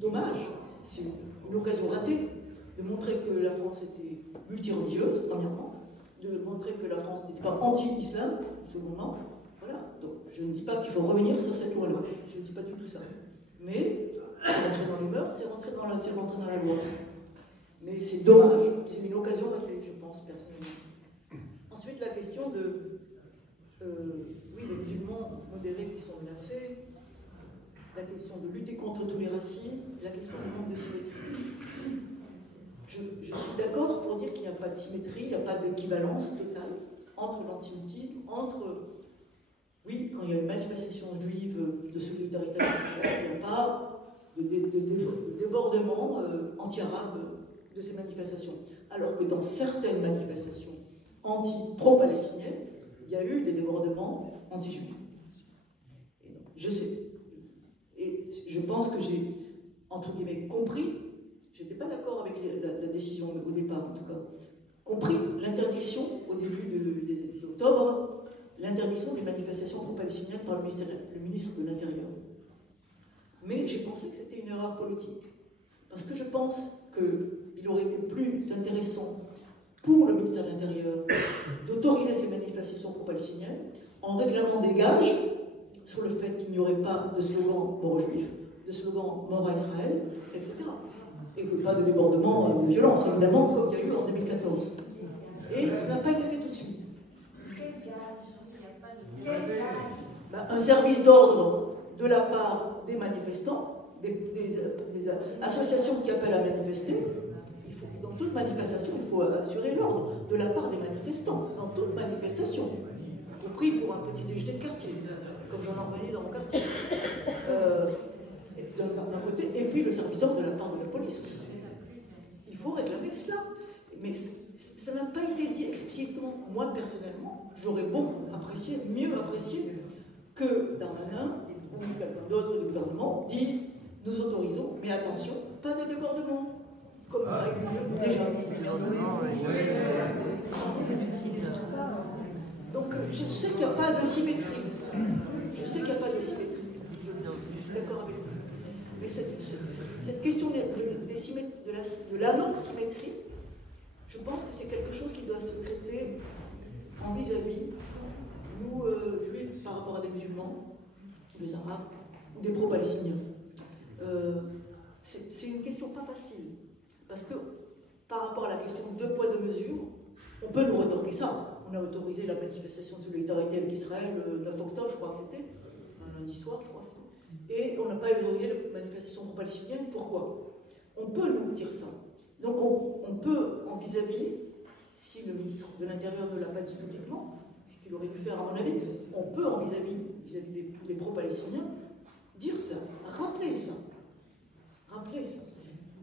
dommage, c'est une occasion ratée de montrer que la France était multireligieuse, premièrement, de montrer que la France n'était pas anti-islam, secondement. Voilà. Donc je ne dis pas qu'il faut revenir sur cette loi-là, je ne dis pas du tout ça. Mais rentrer dans les mœurs, c'est rentrer dans la loi. Mais c'est dommage, c'est une occasion ratée, je pense, personnellement. Ensuite, la question de oui, les musulmans modérés qui sont menacés, la question de lutter contre tous les racismes, la question du manque de symétrie. Je suis d'accord pour dire qu'il n'y a pas de symétrie, il n'y a pas d'équivalence totale entre l'antisémitisme, oui, quand il y a une manifestation juive de solidarité, il n'y a pas de débordement anti-arabe de ces manifestations. Alors que dans certaines manifestations pro-palestiniennes, il y a eu des débordements anti-juifs. Je sais. Et je pense que j'ai, entre guillemets, compris, je n'étais pas d'accord avec la décision au départ en tout cas, compris l'interdiction au début d'octobre, l'interdiction des manifestations pro-palestiniennes par le ministre de l'Intérieur. Mais j'ai pensé que c'était une erreur politique. Parce que je pense qu'il aurait été plus intéressant pour le ministère de l'Intérieur d'autoriser ces manifestations pro-palestiniennes en réclamant des gages sur le fait qu'il n'y aurait pas de slogan mort aux Juifs, de slogan mort à Israël, etc. Et que pas de débordement de violence, évidemment, comme il y a eu en 2014. Et ça n'a pas été fait tout de suite. Un service d'ordre de la part des manifestants, des associations qui appellent à manifester. Dans toute manifestation, il faut assurer l'ordre de la part des manifestants, dans toute manifestation, y compris pour un petit déjeuner de quartier, comme j'en organise dans mon quartier, d'un côté, et puis le service d'ordre de la part de la police. Il faut réclamer cela. Mais ça n'a pas été dit explicitement. Moi, personnellement, j'aurais mieux apprécié que Darmanin ou quelqu'un d'autre du gouvernement dise « nous autorisons, mais attention, pas de débordement ». Comme ça, déjà. Donc je sais qu'il n'y a pas de symétrie. Je sais qu'il n'y a pas de symétrie. Je suis d'accord avec vous. Mais cette question de la non-symétrie, je pense que c'est quelque chose qui doit se traiter en vis-à-vis, nous, juifs, par rapport à des musulmans, ou des arabes, ou des pro-palestiniens. C'est une question pas facile. Parce que par rapport à la question deux poids, deux mesures, on peut nous rétorquer ça. On a autorisé la manifestation de solidarité avec Israël le 9 octobre, je crois que c'était, un lundi soir, je crois. Et on n'a pas autorisé la manifestation pro-palestinienne. Pourquoi? On peut nous dire ça. Donc on peut, en vis-à-vis, si le ministre de l'Intérieur ne l'a pas dit publiquement, ce qu'il aurait dû faire à mon avis, on peut, en vis-à-vis des pro-palestiniens, dire cela, rappeler ça. Rappeler ça.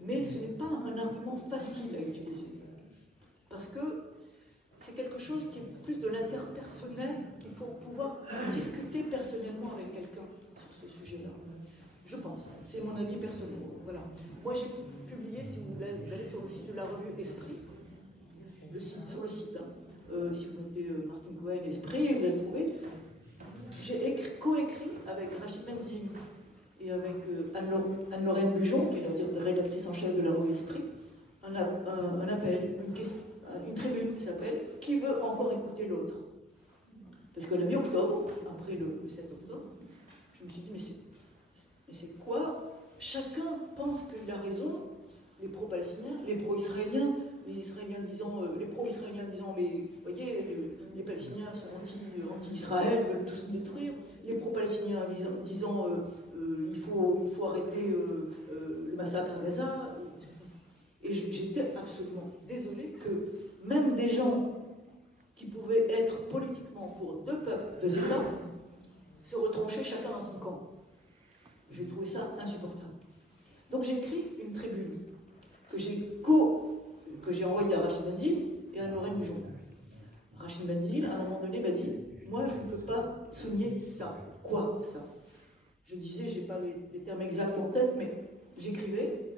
Mais ce n'est pas un argument facile à utiliser. Parce que c'est quelque chose qui est plus de l'interpersonnel, qu'il faut pouvoir discuter personnellement avec quelqu'un sur ce sujet-là. Je pense. C'est mon avis personnel. Voilà. Moi, j'ai publié, si vous allez sur le site de la revue Esprit, sur le site, si vous mettez Martin Cohen Esprit, vous allez trouver, j'ai coécrit avec Rachid Menzine et avec Anne-Lorraine Bujon, qui est la rédactrice en chef de la revue Esprit, un appel, une tribune qui s'appelle « Qui veut encore écouter l'autre ?» Parce que le mi-octobre, après le 7 octobre, je me suis dit, mais c'est quoi? Chacun pense qu'il a raison, les pro-palestiniens, les pro-israéliens, les pro-israéliens disant, mais vous voyez, les Palestiniens sont anti-Israël, veulent tous nous détruire, les pro-palestiniens disant, il faut arrêter le massacre à Gaza. Et j'étais absolument désolée que même des gens qui pouvaient être politiquement pour deux peuples, deux États, se retranchaient chacun dans son camp. J'ai trouvé ça insupportable. Donc j'ai écrit une tribune que j'ai envoyée à Rachid Menzine et à Lorraine Bujon. Rachid Menzine, à un moment donné, m'a dit « Moi, je ne peux pas souligner ça. » Quoi, ça? Je disais, je n'ai pas les termes exacts en tête, mais j'écrivais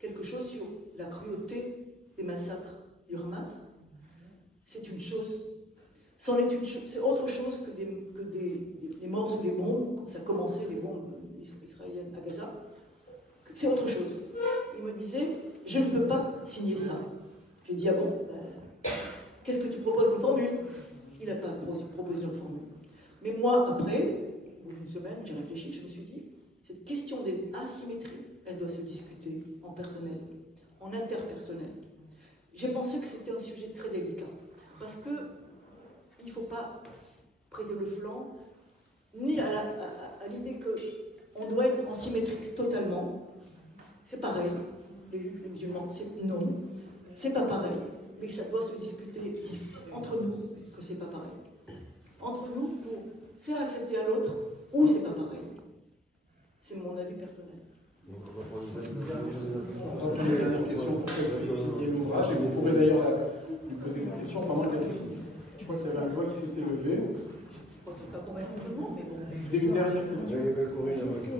quelque chose sur la cruauté des massacres du Hamas. C'est une chose. C'est autre chose que des morts sous les bombes, quand ça commençait, les bombes israéliennes à Gaza. C'est autre chose. Il me disait, je ne peux pas signer ça. J'ai dit, ah bon, qu'est-ce que tu proposes comme formule? Il n'a pas proposé une formule. Mais moi, après, au bout d'une semaine, j'ai réfléchi, je me suis dit, cette question des asymétries, elle doit se discuter en personnel, en interpersonnel. J'ai pensé que c'était un sujet très délicat, parce que il ne faut pas prêter le flanc, ni à l'idée qu'on doit être en symétrie totalement. C'est pareil, les juifs, les musulmans, non, c'est pas pareil, mais ça doit se discuter entre nous, que c'est pas pareil. Entre nous, pour faire accepter à l'autre, ou c'est pas pareil. C'est mon avis personnel. On va prendre une dernière question pour qu'elle puisse signer l'ouvrage, et vous pourrez d'ailleurs lui poser une question pendant qu'elle signe. Je crois qu'il y avait un doigt qui s'était levé. Je crois qu'il n'y a pas convaincu tout le monde, mais bon. Une dernière question. Il y avait Corinne avant qui on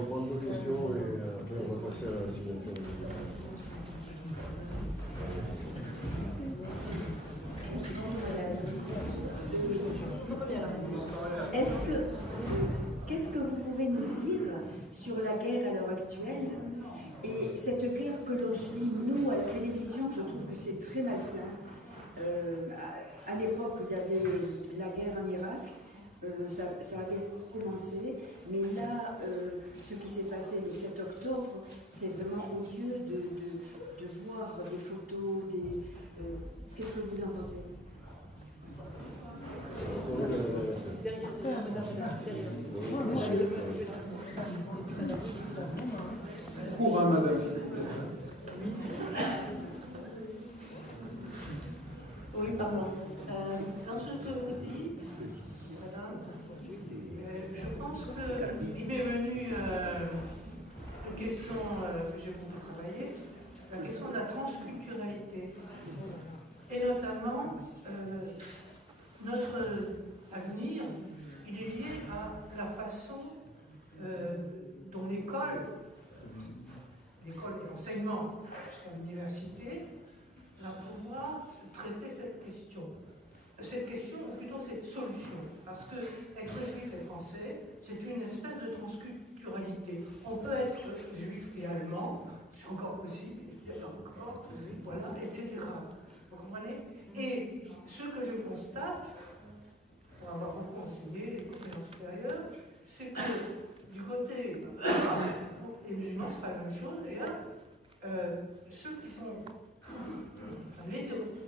va prendre deux questions et après on va passer à la signature. Qu'est-ce que vous pouvez nous dire sur la guerre à l'heure actuelle? Et cette guerre que l'on suit, nous, à la télévision, je trouve que c'est très malsain. À l'époque, il y avait la guerre en Irak, ça avait commencé, mais là, ce qui s'est passé le 7 octobre, c'est vraiment odieux de voir des photos, qu'est-ce que vous en pensez? Cours, hein, madame. Oui, pardon. Dans ce que vous dites, madame, je pense qu'il m'est venu une question que j'ai beaucoup travaillé, la question de la transculturalité. Et notamment, notre avenir, il est lié à la façon dont l'école l'école et l'enseignement jusqu'à l'université va pouvoir traiter cette question. Cette question, ou plutôt cette solution. Parce que être juif et français, c'est une espèce de transculturalité. On peut être juif et allemand, c'est encore possible, il y a encore, voilà, etc. Vous comprenez? Et ce que je constate, pour avoir beaucoup enseigné les conférences supérieures, c'est que du côté des musulmans, c'est pas la même chose d'ailleurs, ceux qui sont,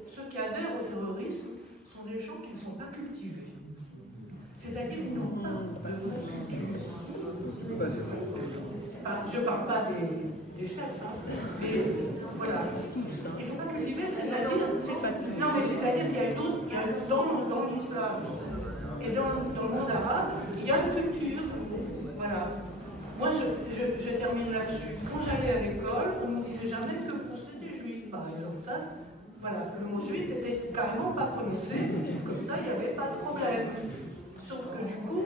ceux qui adhèrent au terrorisme sont des gens qui ne sont pas cultivés. C'est-à-dire qu'ils n'ont pas de culture. Je ne parle pas des chefs, hein, mais voilà. Ils ne sont pas cultivés, c'est-à-dire qu'il y a d'autres, dans l'islam et dans le monde arabe, il y a une culture. Voilà. Moi, je termine là-dessus. Quand j'allais à l'école, on ne me disait jamais que on était juif, par exemple. Ça, voilà. Le mot juif n'était carrément pas prononcé, comme ça, il n'y avait pas de problème. Sauf que du coup,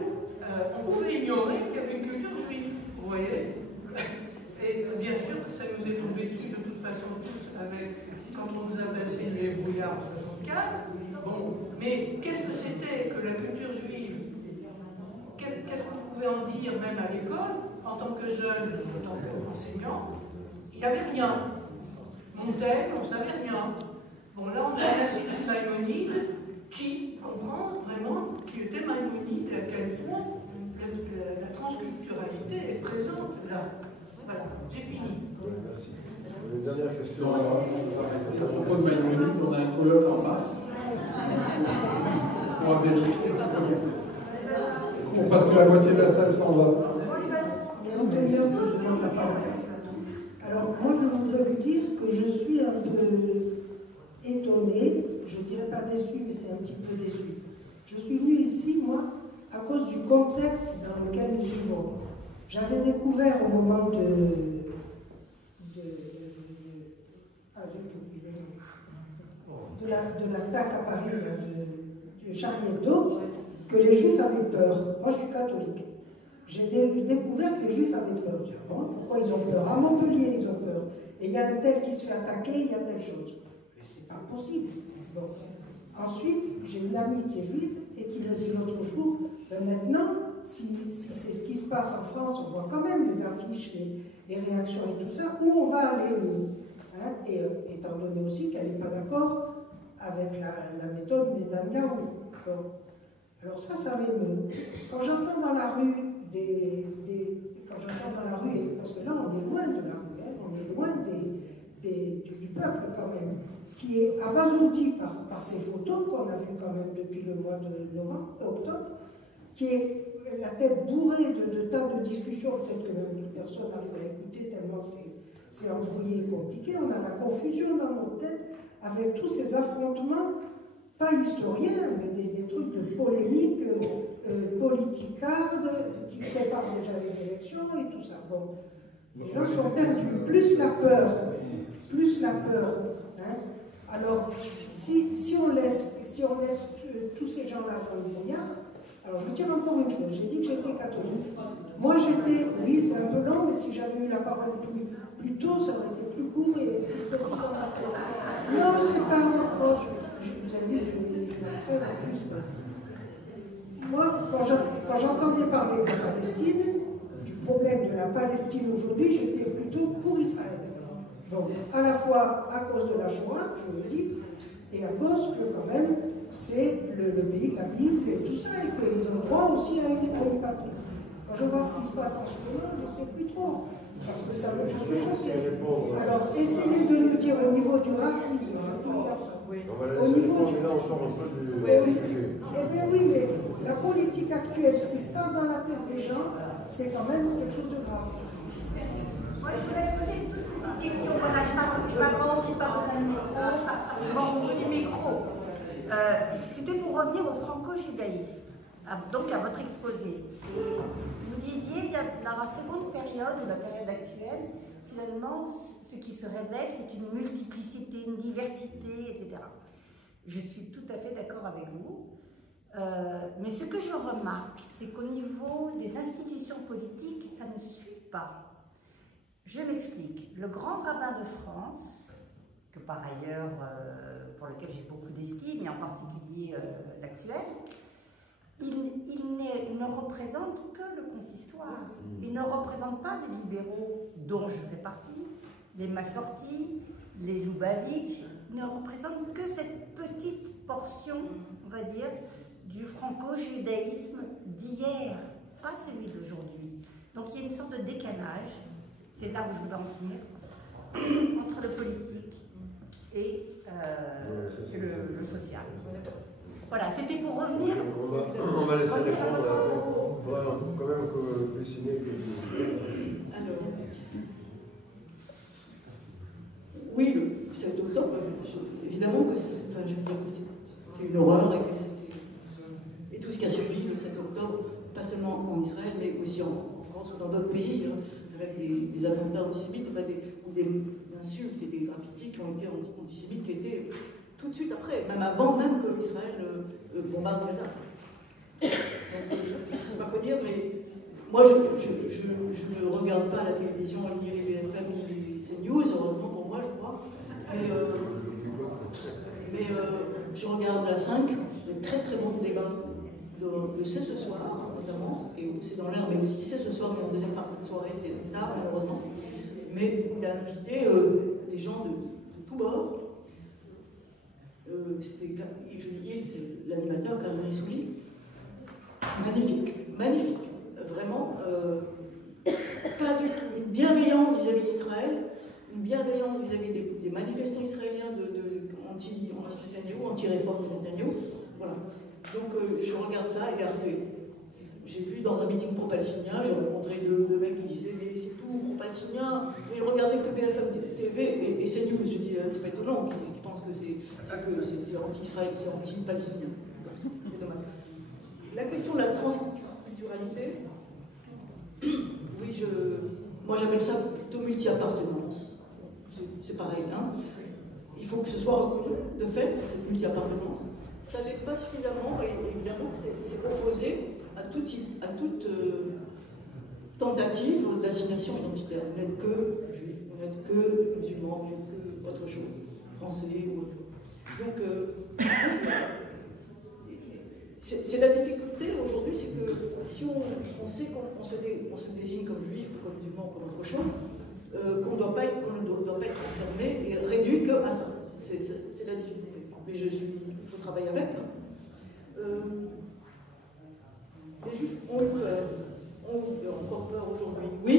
on pouvait ignorer qu'il y avait une culture juive. Vous voyez? Et bien sûr, ça nous est tombé dessus de toute façon tous quand on nous a passé les brouillards de 64. Bon, mais qu'est-ce que c'était que la culture juive? Qu'est-ce qu'on pouvait en dire même à l'école, en tant que jeune, en tant qu'enseignant? Il n'y avait rien. Montaigne, on ne savait rien. Bon, là, on a un institut Maïmonide qui comprend vraiment qui était Maïmonide et à quel point la transculturalité est présente là. Voilà, j'ai fini. Merci. Une dernière question. À propos de Maïmonide, on a un colloque en mars. On va vérifier si on passe que la moitié de la salle s'en va. Alors, moi, je voudrais lui dire que je suis un peu étonnée, je ne dirais pas déçue, mais c'est un petit peu déçue. Je suis venue ici, moi, à cause du contexte dans lequel nous vivons. J'avais découvert au moment de l'attaque à Paris de Charlie Hebdo que les Juifs avaient peur. Moi, je suis catholique. J'ai découvert que les Juifs avaient peur. Je dis, bon, pourquoi ils ont peur? À Montpellier, ils ont peur. Et il y a un tel qui se fait attaquer, il y a telle chose. Mais c'est pas possible. Bon. Ensuite, j'ai une amie qui est juive et qui le dit l'autre jour, maintenant, si c'est ce qui se passe en France, on voit quand même les affiches, les réactions et tout ça, où on va aller où, hein? Et étant donné aussi qu'elle n'est pas d'accord avec la méthode Netanyahou. Bon. Alors ça m'émeut. Quand j'entends dans la rue parce que là on est loin de la rue, hein, on est loin du peuple quand même, qui est abasourdi par ces photos qu'on a vues quand même depuis le mois de octobre, qui est la tête bourrée de tas de discussions, peut-être que même personne n'arrive à écouter tellement c'est embrouillé et compliqué. On a la confusion dans nos têtes avec tous ces affrontements, pas historiens, mais des trucs de polémique, politicarde, qui préparent déjà les élections et tout ça. Bon, les gens sont perdus, plus la peur. Hein. Alors, si on laisse tous ces gens-là dans le brouillard, alors je veux dire encore une chose, j'ai dit que j'étais catholique. Moi j'étais, oui c'est un peu long, mais si j'avais eu la parole plus tôt, ça aurait été plus court et plus précis dans ma tête. Non, c'est pas un reproche. Vous avez dit, je l'ai fait en plus. Moi, quand j'entendais parler de la Palestine, du problème de la Palestine aujourd'hui, j'étais plutôt pour Israël. Donc, à la fois à cause de la Shoah, je le dis, et à cause que quand même, c'est le pays de la Bible et tout ça, et qu'ils ont droit aussi à une patrie. Quand je vois ce qui se passe en ce moment, je ne sais plus trop, parce que ça me suis choquée. Alors, essayez de nous dire au niveau du racisme, au niveau du... là, on sort un peu du sujet. Eh bien oui, mais la politique actuelle, ce qui se passe dans la tête des gens, c'est quand même quelque chose de grave. Moi, je voulais poser une toute petite question. Voilà, je m'avance, je n'ai pas besoin de micro. Je m'en fous du micro. C'était pour revenir au franco-judaïsme, donc à votre exposé. Et vous disiez, dans la seconde période, ou la période actuelle, finalement, ce qui se révèle, c'est une multiplicité, une diversité, etc. Je suis tout à fait d'accord avec vous. Mais ce que je remarque, c'est qu'au niveau des institutions politiques, ça ne suit pas. Je m'explique. Le grand rabbin de France, que par ailleurs, pour lequel j'ai beaucoup d'estime, et en particulier l'actuel, il ne représente que le consistoire. Il ne représente pas les libéraux dont je fais partie, les Massorti, les Lubavitch. Il ne représente que cette petite portion, on va dire, du franco-judaïsme d'hier, pas celui d'aujourd'hui. Donc il y a une sorte de décalage, c'est là où je voulais en venir, entre le politique et le social. Voilà, c'était pour revenir. On va laisser répondre. On va quand même dessiner. Alors, oui, le 7 octobre, évidemment que c'est une horreur et tout ce qui a suivi le 7 octobre, pas seulement en Israël, mais aussi en France ou dans d'autres pays, avec des attentats antisémites, ou des insultes et des graffitis qui ont été antisémites, qui étaient tout de suite après, même avant même que Israël bombarde Gaza. Donc, je ne sais pas quoi dire, mais moi, je ne regarde pas la télévision, ni les BFM, ni les CNews, heureusement pour moi, je crois. Mais je regarde la 5, des très très bons débats de C'est ce soir, notamment, et c'est dans l'heure, mais aussi C'est ce soir, mais en deuxième partie de soirée, c'est tard, malheureusement. Mais il a invité des gens de tous bords. C'était c'est l'animateur, Karine Rissouli. Magnifique, magnifique. Vraiment, pas du tout. Une bienveillance vis-à-vis d'Israël, une bienveillance vis-à-vis des manifestants israéliens anti-Netanyahou, anti-réforme de Netanyahou. Voilà. Donc je regarde ça et j'ai vu dans un meeting pro-palestinien, j'ai rencontré deux mecs qui disaient mais c'est tout pro-palestinien, mais regardez que BFM TV et CNews. Je dis c'est pas étonnant qu'ils pensent que c'est anti-Israël, c'est anti-palestinien. C'est dommage. La question de la transculturalité, oui, moi j'appelle ça plutôt multi-appartenance. C'est pareil, hein. Il faut que ce soit reconnu, de fait, cette multi-appartenance. Ça n'est pas suffisamment, et évidemment c'est opposé à toute tentative d'assignation identitaire. Vous n'êtes que juif, vous n'êtes que musulman, vous n'êtes que autre chose, français ou autre chose. Donc, c'est la difficulté aujourd'hui, c'est que si on sait qu'on se désigne comme juif, ou comme musulman, ou comme autre chose, qu'on ne doit pas être enfermé et réduit que à ça. C'est la difficulté. Mais il faut travailler avec. Les juifs ont encore peur aujourd'hui. Oui,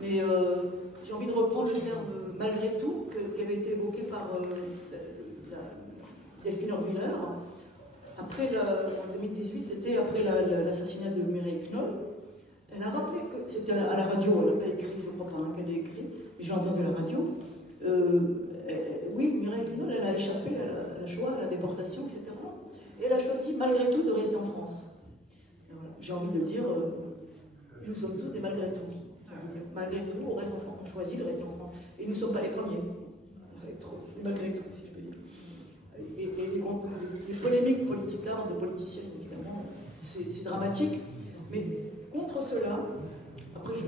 mais j'ai envie de reprendre le terme malgré tout qui avait été évoqué par Delphine Orwiller. Après en 2018, c'était après l'assassinat de Mireille Knoll. Elle a rappelé que c'était à la radio, elle n'a pas écrit, je crois pas qu'elle ait écrit, mais j'ai entendu à la radio. Oui, Mireille Knoll, elle a échappé à la Shoah, à la déportation, etc. Et elle a choisi malgré tout de rester en France. Voilà. J'ai envie de dire, nous sommes tous des malgré tout. Malgré tout, on reste en France, on choisit de rester en France. Et nous ne sommes pas les premiers. Malgré tout, si je peux dire. Et les polémiques politicardes de politiciennes, évidemment, c'est dramatique. Mais contre cela, après je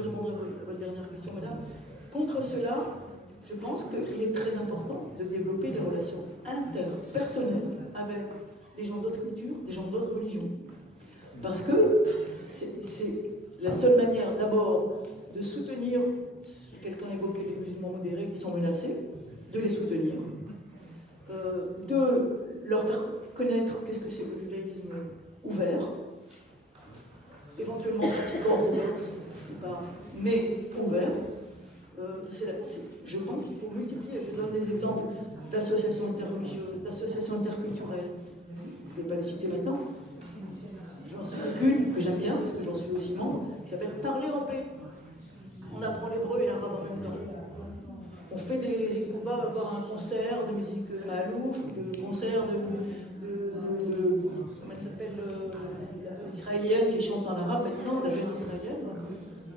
répondrai à votre dernière question, madame. Contre cela, je pense qu'il est très important de développer des relations interpersonnelles avec des gens d'autres cultures, des gens d'autres religions. Parce que c'est la seule manière, d'abord, de soutenir, quelqu'un évoquait les musulmans modérés qui sont menacés, de les soutenir, de leur faire connaître qu'est-ce que c'est que le judaïsme ouvert, éventuellement ouvert, mais ouvert. Je pense qu'il faut multiplier. Je donne des exemples d'associations interreligieuses, d'associations interculturelles. Je ne vais pas les citer maintenant. J'en cite une que j'aime bien, parce que j'en suis aussi membre, qui s'appelle Parler en paix. On apprend l'hébreu et l'arabe en même temps. On va avoir un concert de musique malouf, de concert comment elle s'appelle, l'israélienne qui chante en arabe maintenant, la jeune israélienne.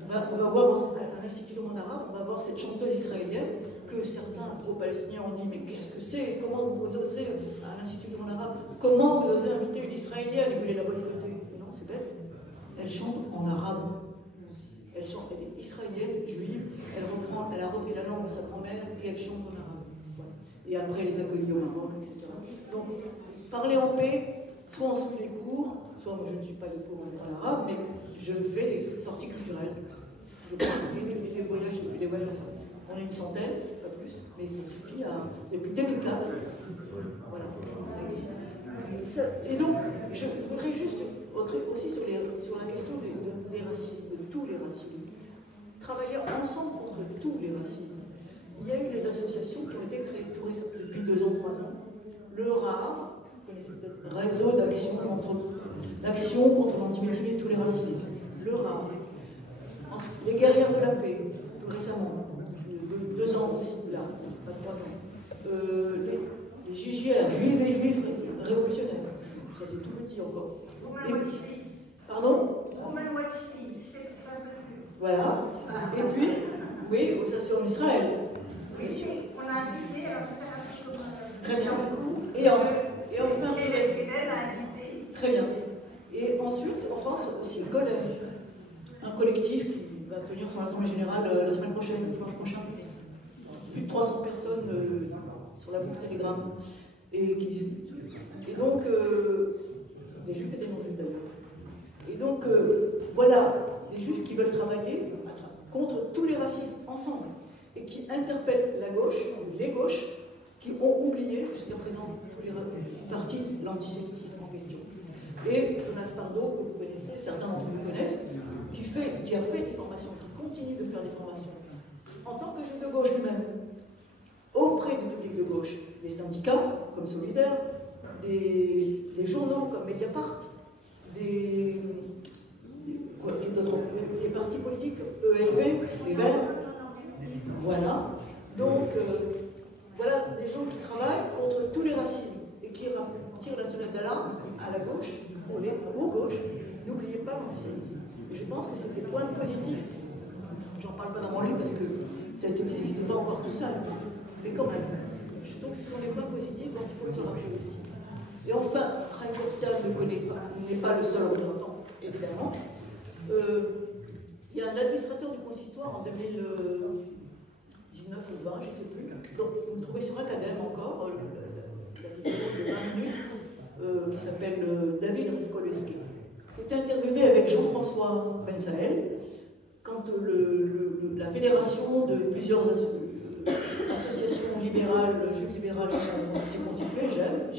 On va voir à l'Institut du monde arabe, on va voir cette chanteuse israélienne que certains pro-palestiniens ont dit mais qu'est-ce que c'est? Comment vous osez à l'Institut du monde arabe? Comment vous osez inviter une israélienne? Vous voulez la boycotter? Non, c'est bête. elle chante en arabe. Elle est israélienne, juive, elle a repris la langue de sa grand-mère et elle chante en arabe. Voilà. Et après, elle est accueillie au Maroc, etc. Donc, parler en paix, soit on suit les cours, soit moi je ne suis pas les cours en arabe, mais je fais les sorties culturelles. Et les voyages. On est une centaine, pas plus, mais ça suffit depuis 2004. Voilà. Et donc, je voudrais juste aussi sur la question des racismes, de tous les racismes. Travailler ensemble contre tous les racismes. Il y a eu des associations qui ont été créées depuis 2 ans, 3 ans. Le RAR, Réseau d'action contre l'antisémitisme et tous les racismes. Le RAR. Les guerrières de la paix, plus récemment, 2 ans aussi, là, pas 3 ans. Les JGR, juifs et juifs révolutionnaires. Ça c'est tout petit encore. Pardon? Voilà. Et puis, oui, ça c'est en Israël. Oui, on a invité, alors je vais faire un petit peu. Très bien. Et enfin, très bien. Et ensuite, en France, aussi le collège. Un collectif qui va venir sur l'Assemblée Générale la semaine prochaine, le dimanche prochain. Plus de 300 personnes sur la boucle Telegram. Et donc, des juifs et des non-juifs d'ailleurs. Et donc, voilà, des juifs qui veulent travailler contre tous les racismes ensemble et qui interpellent la gauche, les gauches, qui ont oublié jusqu'à présent tous les partis de l'antisémitisme en question. Et Jonas Pardo, que vous connaissez, certains d'entre vous connaissent, qui a fait des formations, qui continue de faire des formations, en tant que juif de gauche lui-même, auprès du public de gauche, des syndicats comme Solidaire, des journaux comme Mediapart, des partis politiques, ELV, les Verts, voilà. Donc, voilà des gens qui travaillent contre tous les racismes et qui tirent la sonnette d'alarme à la gauche, aux gauches. N'oubliez pas l'antisémitisme. Je pense que c'est des points positifs. J'en parle pas dans mon livre parce que ça n'existe pas encore tout ça, mais quand même. Donc ce sont les points positifs dont il faut se rappeler aussi. Et enfin, Chaim Corsia n'est pas le seul représentant, évidemment. Il y a un administrateur du consistoire en 2019 ou 20, je ne sais plus. Donc, vous me trouvez sur Academ encore, la vidéo de 20 minutes, qui s'appelle David Rivkoleski. J'ai interviewé avec Jean-François Bensaël quand la fédération de plusieurs associations libérales, juives libérales s'est constituée, JEF.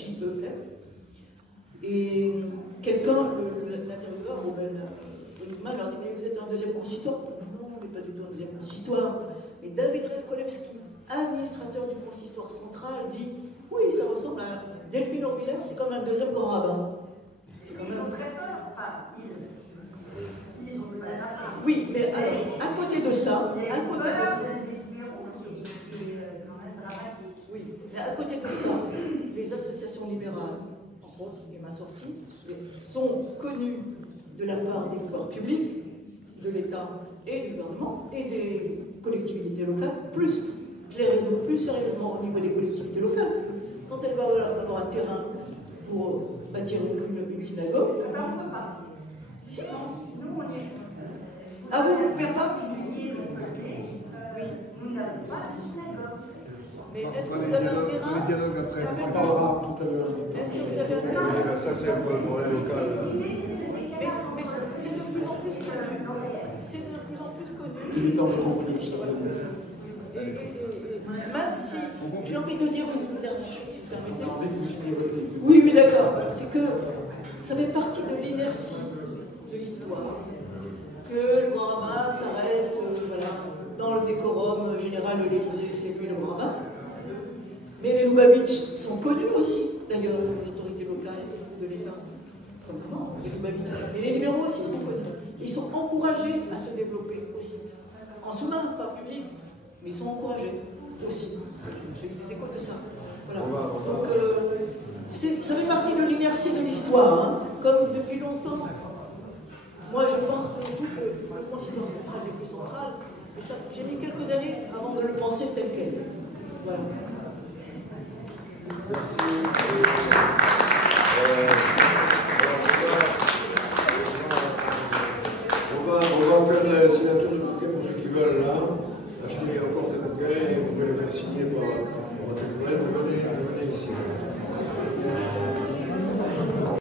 Et quelqu'un, l'intervieweur, leur dit, mais vous êtes un deuxième consistoire? Non, on n'est pas du tout un deuxième consistoire. Et David Rivkoleski, administrateur du consistoire central, dit, oui, ça ressemble à Delphine Orvillard, c'est comme un deuxième grand rabbin. C'est quand même... Ils ont très peur. Oui, mais alors, à côté de ça, oui, mais à côté de ça, les associations libérales, entre autres, et ma sortie, sont connues de la part des pouvoirs publics, de l'État et du gouvernement, et des collectivités locales, plus sérieusement au niveau des collectivités locales. Quand elles vont avoir un terrain pour bâtir une synagogue, alors on ne peut pas. Si. Nous, on est. Ah, vous ne pouvez pas? Oui. Nous n'avons pas de synagogue. Mais est-ce que vous avez un terrain? Le dialogue après. On parlera tout à l'heure. Est-ce que vous avez un terrain? Ça, c'est un peu le problème local. Mais c'est de plus en plus connu. C'est de plus en plus connu. Il est temps de conclure, chers amis. Même si j'ai envie de dire une dernière chose, si vous permettez. On a envie de vous signer votre livre. Oui, d'accord. C'est que ça fait partie de l'inertie de l'histoire. Que le grand rabbin, ça reste dans le décorum général de l'Élysée, c'est lui le grand rabbin. Mais les Lubavitch sont connus aussi, d'ailleurs, les autorités locales de l'État. Comment les Lubavitch. Et les libéraux aussi sont connus. Ils sont encouragés à se développer aussi. En sous-main, pas public, mais ils sont encouragés aussi. J'ai eu des échos de ça. Voilà. Donc, ça fait partie de l'inertie de l'histoire. Hein. Comme depuis longtemps, moi je pense que le consistoire central est plus central. J'ai mis quelques années avant de le penser tel quel. Voilà. Merci. va faire